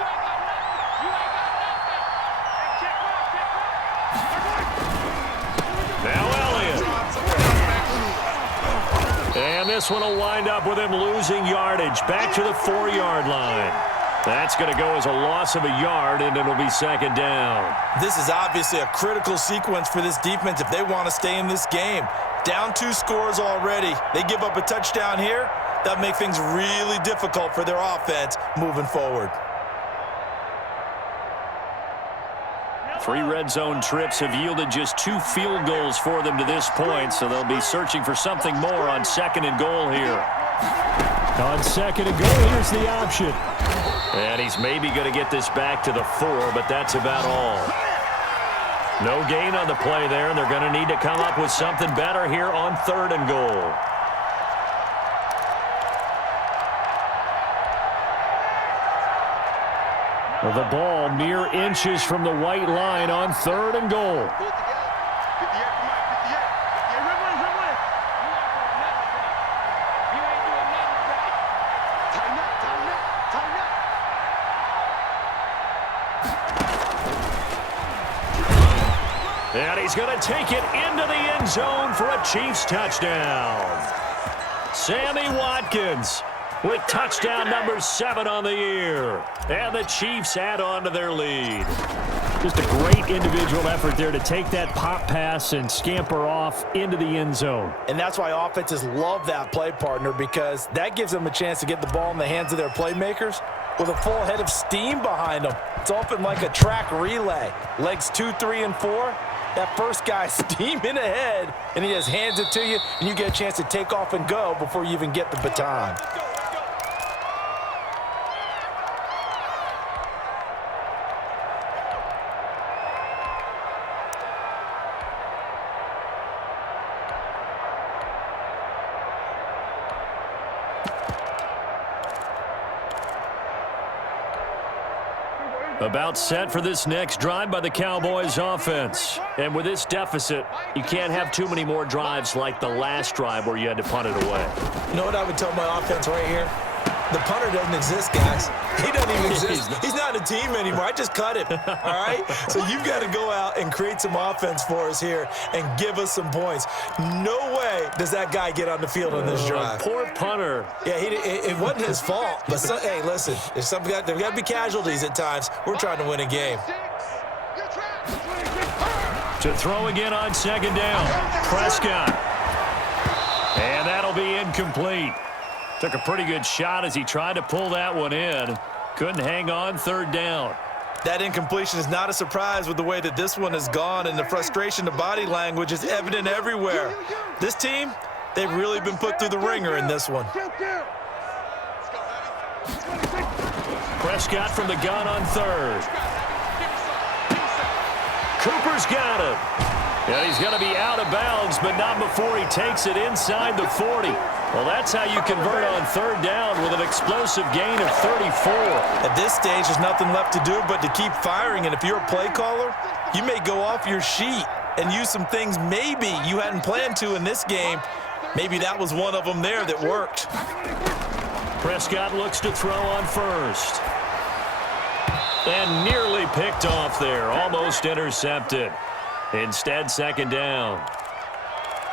And this one will wind up with him losing yardage back to the 4-yard line. That's going to go as a loss of a yard, and it'll be 2nd down. This is obviously a critical sequence for this defense if they want to stay in this game. Down 2 scores already. They give up a touchdown here. That'll make things really difficult for their offense moving forward. 3 red zone trips have yielded just 2 field goals for them to this point, so they'll be searching for something more on 2nd and goal here. On 2nd and goal, here's the option. And he's maybe going to get this back to the 4, but that's about all. No gain on the play there, and they're going to need to come up with something better here on 3rd and goal. The ball mere inches from the white line on 3rd and goal. And he's going to take it into the end zone for a Chiefs touchdown. Sammy Watkins with touchdown number 7 on the year. And the Chiefs add on to their lead. Just a great individual effort there to take that pop pass and scamper off into the end zone. And that's why offenses love that play partner, because that gives them a chance to get the ball in the hands of their playmakers with a full head of steam behind them. It's often like a track relay. Legs 2, 3, and 4. That first guy steaming ahead, and he just hands it to you, and you get a chance to take off and go before you even get the baton. About set for this next drive by the Cowboys offense. And with this deficit, you can't have too many more drives like the last drive where you had to punt it away. You know what I would tell my offense right here? The punter doesn't exist, guys. He doesn't even exist. He's not a team anymore. I just cut him, all right? So you've got to go out and create some offense for us here and give us some points. No way does that guy get on the field on this drive. Poor punter. Yeah, it wasn't his fault. But, hey, listen, there's got to be casualties at times. We're trying to win a game. To throw again on second down. Prescott. And that'll be incomplete. Took a pretty good shot as he tried to pull that one in. Couldn't hang on third down. That incompletion is not a surprise with the way that this one has gone, and the frustration, the body language is evident everywhere. This team, they've really been put through the ringer in this one. Prescott from the gun on third. Cooper's got him. And he's going to be out of bounds, but not before he takes it inside the 40. Well, that's how you convert on third down with an explosive gain of 34. At this stage, there's nothing left to do but to keep firing. And if you're a play caller, you may go off your sheet and use some things maybe you hadn't planned to in this game. Maybe that was one of them there that worked. Prescott looks to throw on first. And nearly picked off there. Almost intercepted. Instead, second down.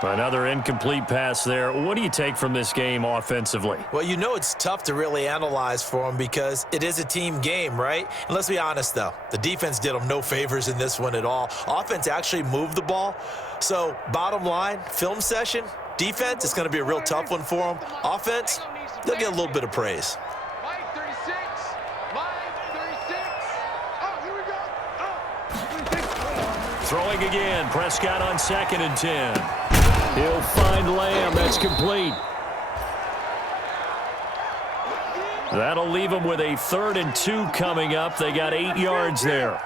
Another incomplete pass there. What do you take from this game offensively? Well, you know it's tough to really analyze for them because it is a team game, right? And let's be honest, though. The defense did them no favors in this one at all. Offense actually moved the ball. So, bottom line, film session, defense, it's going to be a real tough one for them. Offense, they'll get a little bit of praise. Throwing again. Prescott on 2nd and 10. He'll find Lamb. That's complete. That'll leave him with a 3rd and 2 coming up. They got 8 yards there.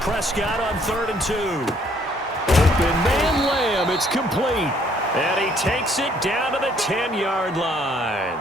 Prescott on 3rd and 2. Open man Lamb. It's complete. And he takes it down to the 10-yard line.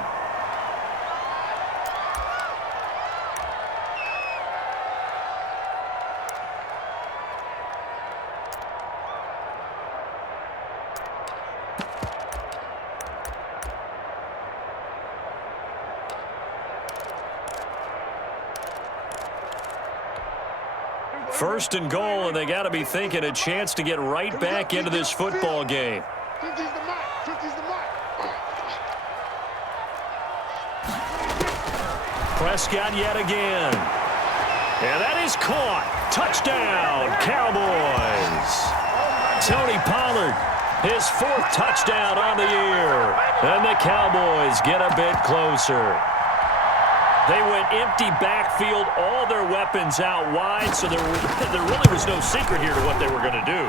First and goal, and they got to be thinking a chance to get right back into this football game. 50's the mark. 50's the mark. Prescott yet again. And that is caught. Touchdown, Cowboys. Tony Pollard, his 4th touchdown on the year. And the Cowboys get a bit closer. They went empty backfield, all their weapons out wide, so there really was no secret here to what they were going to do.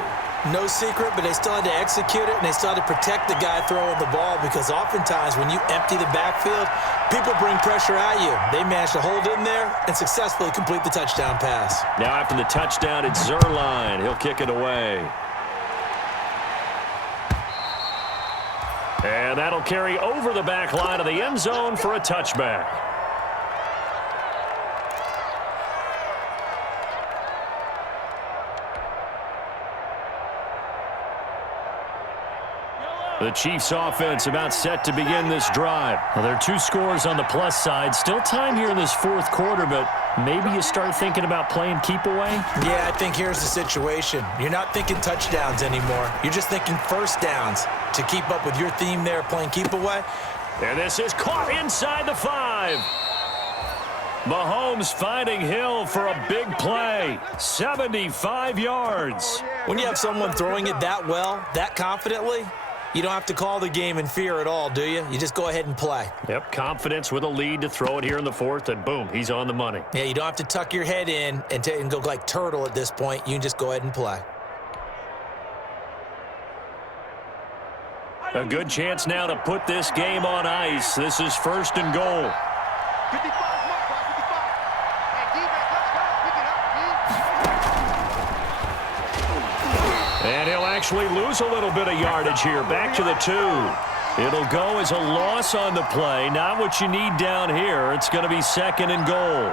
No secret, but they still had to execute it, and they still had to protect the guy throwing the ball because oftentimes when you empty the backfield, people bring pressure at you. They managed to hold in there and successfully complete the touchdown pass. Now after the touchdown, it's Zerline. He'll kick it away. And that'll carry over the back line of the end zone for a touchback. The Chiefs offense about set to begin this drive. Well, there are 2 scores on the plus side. Still time here in this fourth quarter, but maybe you start thinking about playing keep away? Yeah, I think here's the situation. You're not thinking touchdowns anymore. You're just thinking first downs to keep up with your theme there, playing keep away. And this is caught inside the 5. Mahomes finding Hill for a big play. 75 yards. When you have someone throwing it that well, that confidently, you don't have to call the game in fear at all, do you? You just go ahead and play. Yep, confidence with a lead to throw it here in the fourth, and boom, he's on the money. Yeah, you don't have to tuck your head in and go like turtle at this point. You can just go ahead and play. A good chance now to put this game on ice. This is first and goal. 55, 55. Hey, D-back, let's go. Pick it up, D. And he'll actually lose a little bit of yardage here. Back to the 2. It'll go as a loss on the play. Not what you need down here. It's going to be second and goal.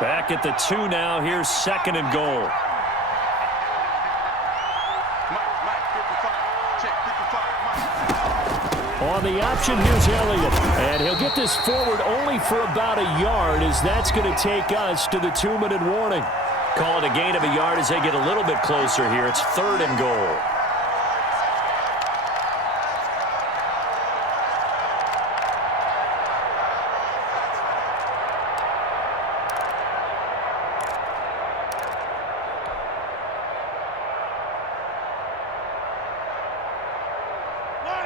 Back at the 2 now. Here's second and goal. Mike, 55. Check, 55, Mike. On the option, here's Elliott. And he'll get this forward only for about a yard, as that's going to take us to the 2-minute warning. Call it a gain of a yard as they get a little bit closer here. It's third and goal.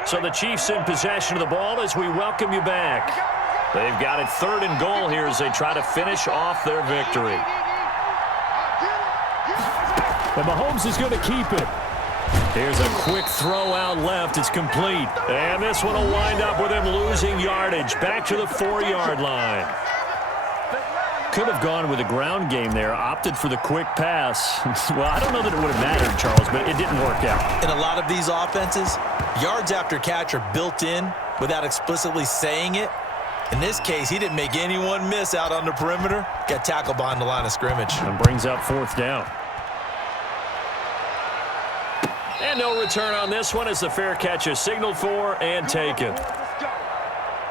So the Chiefs in possession of the ball as we welcome you back. They've got it third and goal here as they try to finish off their victory. And Mahomes is going to keep it. Here's a quick throw out left. It's complete. And this one will wind up with him losing yardage. Back to the 4-yard line. Could have gone with a ground game there. Opted for the quick pass. Well, I don't know that it would have mattered, Charles, but it didn't work out. In a lot of these offenses, yards after catch are built in without explicitly saying it. In this case, he didn't make anyone miss out on the perimeter. Got tackled behind the line of scrimmage. And brings up fourth down. And no return on this one as the fair catch is signaled for and taken. Let's go.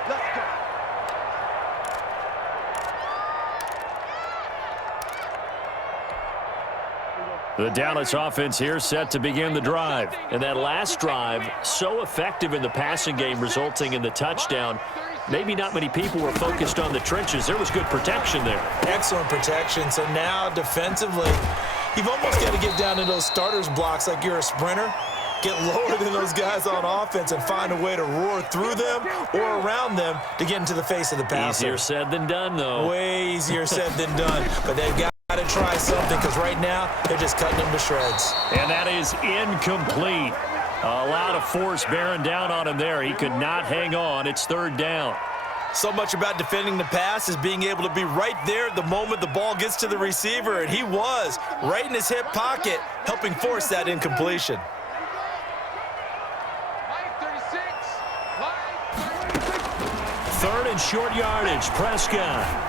Let's go. The Dallas offense here set to begin the drive. And that last drive, so effective in the passing game, resulting in the touchdown. Maybe not many people were focused on the trenches. There was good protection there. Excellent protection. So now defensively, you've almost got to get down to those starters blocks like you're a sprinter. Get lower than those guys on offense and find a way to roar through them or around them to get into the face of the passer. Easier said than done, though. Way easier said than done. But they've got to try something because right now they're just cutting them to shreds. And that is incomplete. A lot of force bearing down on him there. He could not hang on. It's third down. So much about defending the pass is being able to be right there at the moment the ball gets to the receiver, and he was right in his hip pocket, helping force that incompletion. Third and short yardage, Prescott.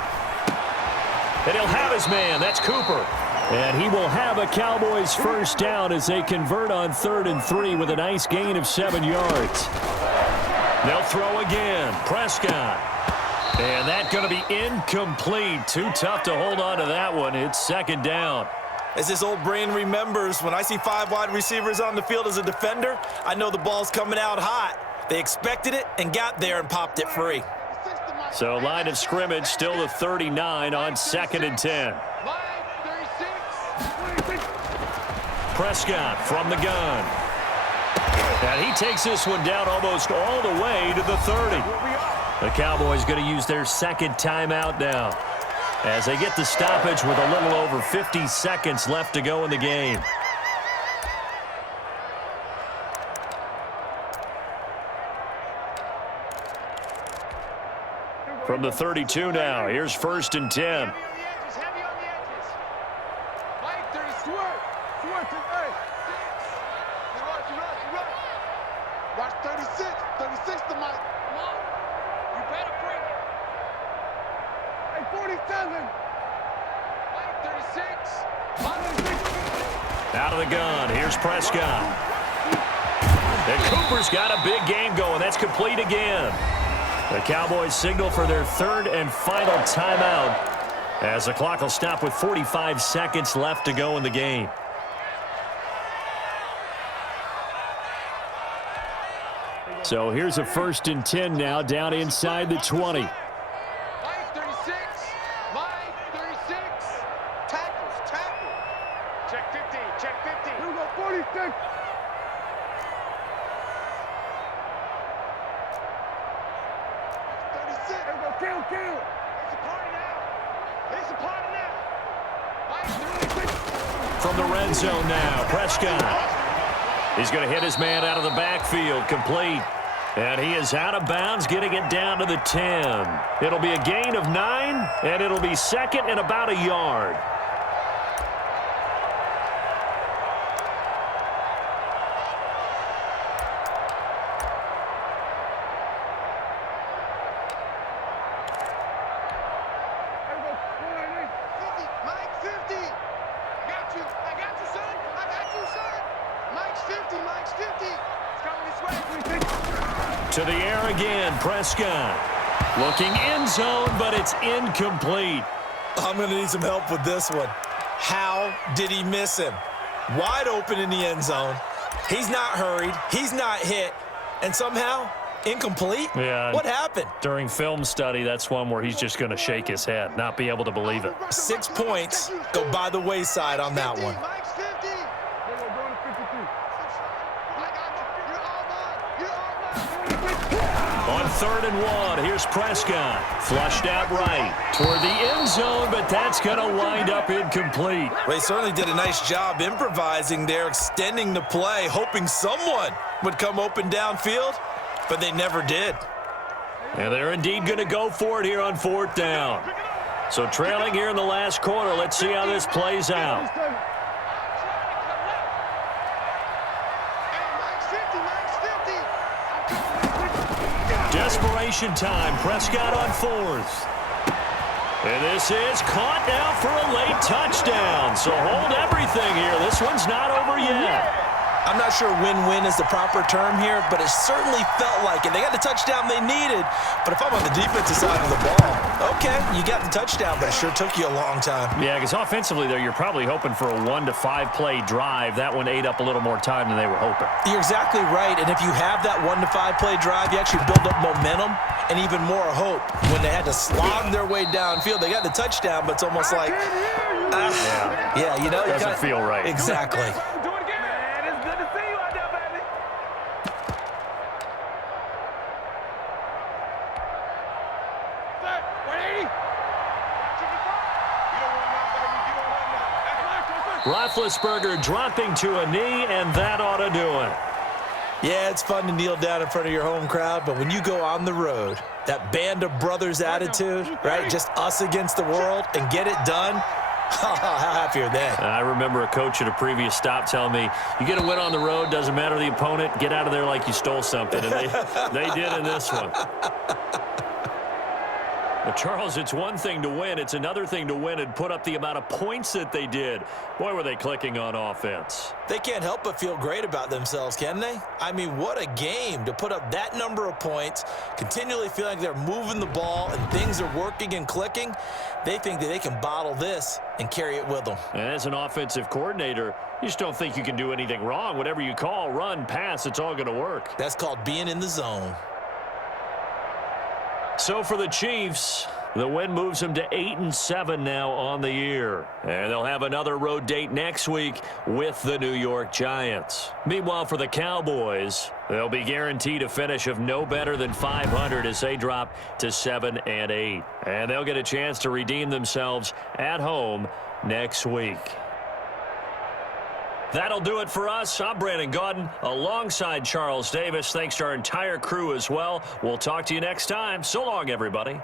And he'll have his man. That's Cooper. And he will have a Cowboys first down as they convert on 3rd and 3 with a nice gain of 7 yards. They'll throw again. Prescott. And that's going to be incomplete. Too tough to hold on to that one. It's second down. As this old brain remembers, when I see 5 wide receivers on the field as a defender, I know the ball's coming out hot. They expected it and got there and popped it free. So line of scrimmage still the 39 on 2nd and 10. Prescott from the gun. And he takes this one down almost all the way to the 30. The Cowboys going to use their second timeout now as they get the stoppage with a little over 50 seconds left to go in the game. From the 32 now, here's 1st and 10. Watch 36. 36 to Mike. Come on. You better bring it. Hey, 47. Mike, 36. Out of the gun, here's Prescott. And Cooper's got a big game going. That's complete again. The Cowboys signal for their third and final timeout as the clock will stop with 45 seconds left to go in the game. So here's a 1st and 10 now, down inside the 20. Mike 36. Mike 36. Tackle. Check 50. Check 50. Here we go, 46. 36. Here we go, kill. It's a party now. Mike 36. From the red zone now, Prescott. He's going to hit his man out of the backfield, complete. And he is out of bounds, getting it down to the 10. It'll be a gain of 9, and it'll be second and about a yard. Mike 50. I got you, son. Mike's 50. It's coming this way. To the air again, Prescott. Looking end zone, but it's incomplete. I'm going to need some help with this one. How did he miss him? Wide open in the end zone. He's not hurried. He's not hit. And somehow, incomplete? Yeah. What happened? During film study, that's one where he's just going to shake his head, not be able to believe it. 6 points go by the wayside on that one. Mike's 50. On 3rd and 1, here's Prescott. Flushed out right toward the end zone, but that's going to wind up incomplete. Well, he certainly did a nice job improvising there, extending the play, hoping someone would come open downfield, but they never did. And they're indeed going to go for it here on 4th down. So trailing here in the last quarter, let's see how this plays out. Desperation time. Prescott on 4th. And this is caught now for a late touchdown. So hold everything here. This one's not over yet. I'm not sure win-win is the proper term here, but it certainly felt like it. They got the touchdown they needed, but if I'm on the defensive side of the ball, okay, you got the touchdown, but it sure took you a long time. Yeah, because offensively, though, you're probably hoping for a 1 to 5 play drive. That one ate up a little more time than they were hoping. You're exactly right, and if you have that 1 to 5 play drive, you actually build up momentum and even more hope. When they had to slog their way downfield, they got the touchdown, but it's almost like, yeah, you know, doesn't feel right. Exactly. Roethlisberger dropping to a knee, and that ought to do it. Yeah, it's fun to kneel down in front of your home crowd, but when you go on the road, that band of brothers attitude, right, just us against the world, and get it done, how happy are they? I remember a coach at a previous stop telling me, you get a win on the road, doesn't matter the opponent, get out of there like you stole something, and they did in this one. But Charles, it's one thing to win. It's another thing to win and put up the amount of points that they did. Boy, were they clicking on offense. They can't help but feel great about themselves, can they? I mean, what a game to put up that number of points, continually feeling like they're moving the ball and things are working and clicking. They think that they can bottle this and carry it with them. And as an offensive coordinator, you just don't think you can do anything wrong. Whatever you call, run, pass, it's all going to work. That's called being in the zone. So for the Chiefs, the win moves them to 8-7 now on the year. And they'll have another road date next week with the New York Giants. Meanwhile, for the Cowboys, they'll be guaranteed a finish of no better than 500 as they drop to 7-8. And they'll get a chance to redeem themselves at home next week. That'll do it for us. I'm Brandon Gaudin alongside Charles Davis. Thanks to our entire crew as well. We'll talk to you next time. So long, everybody.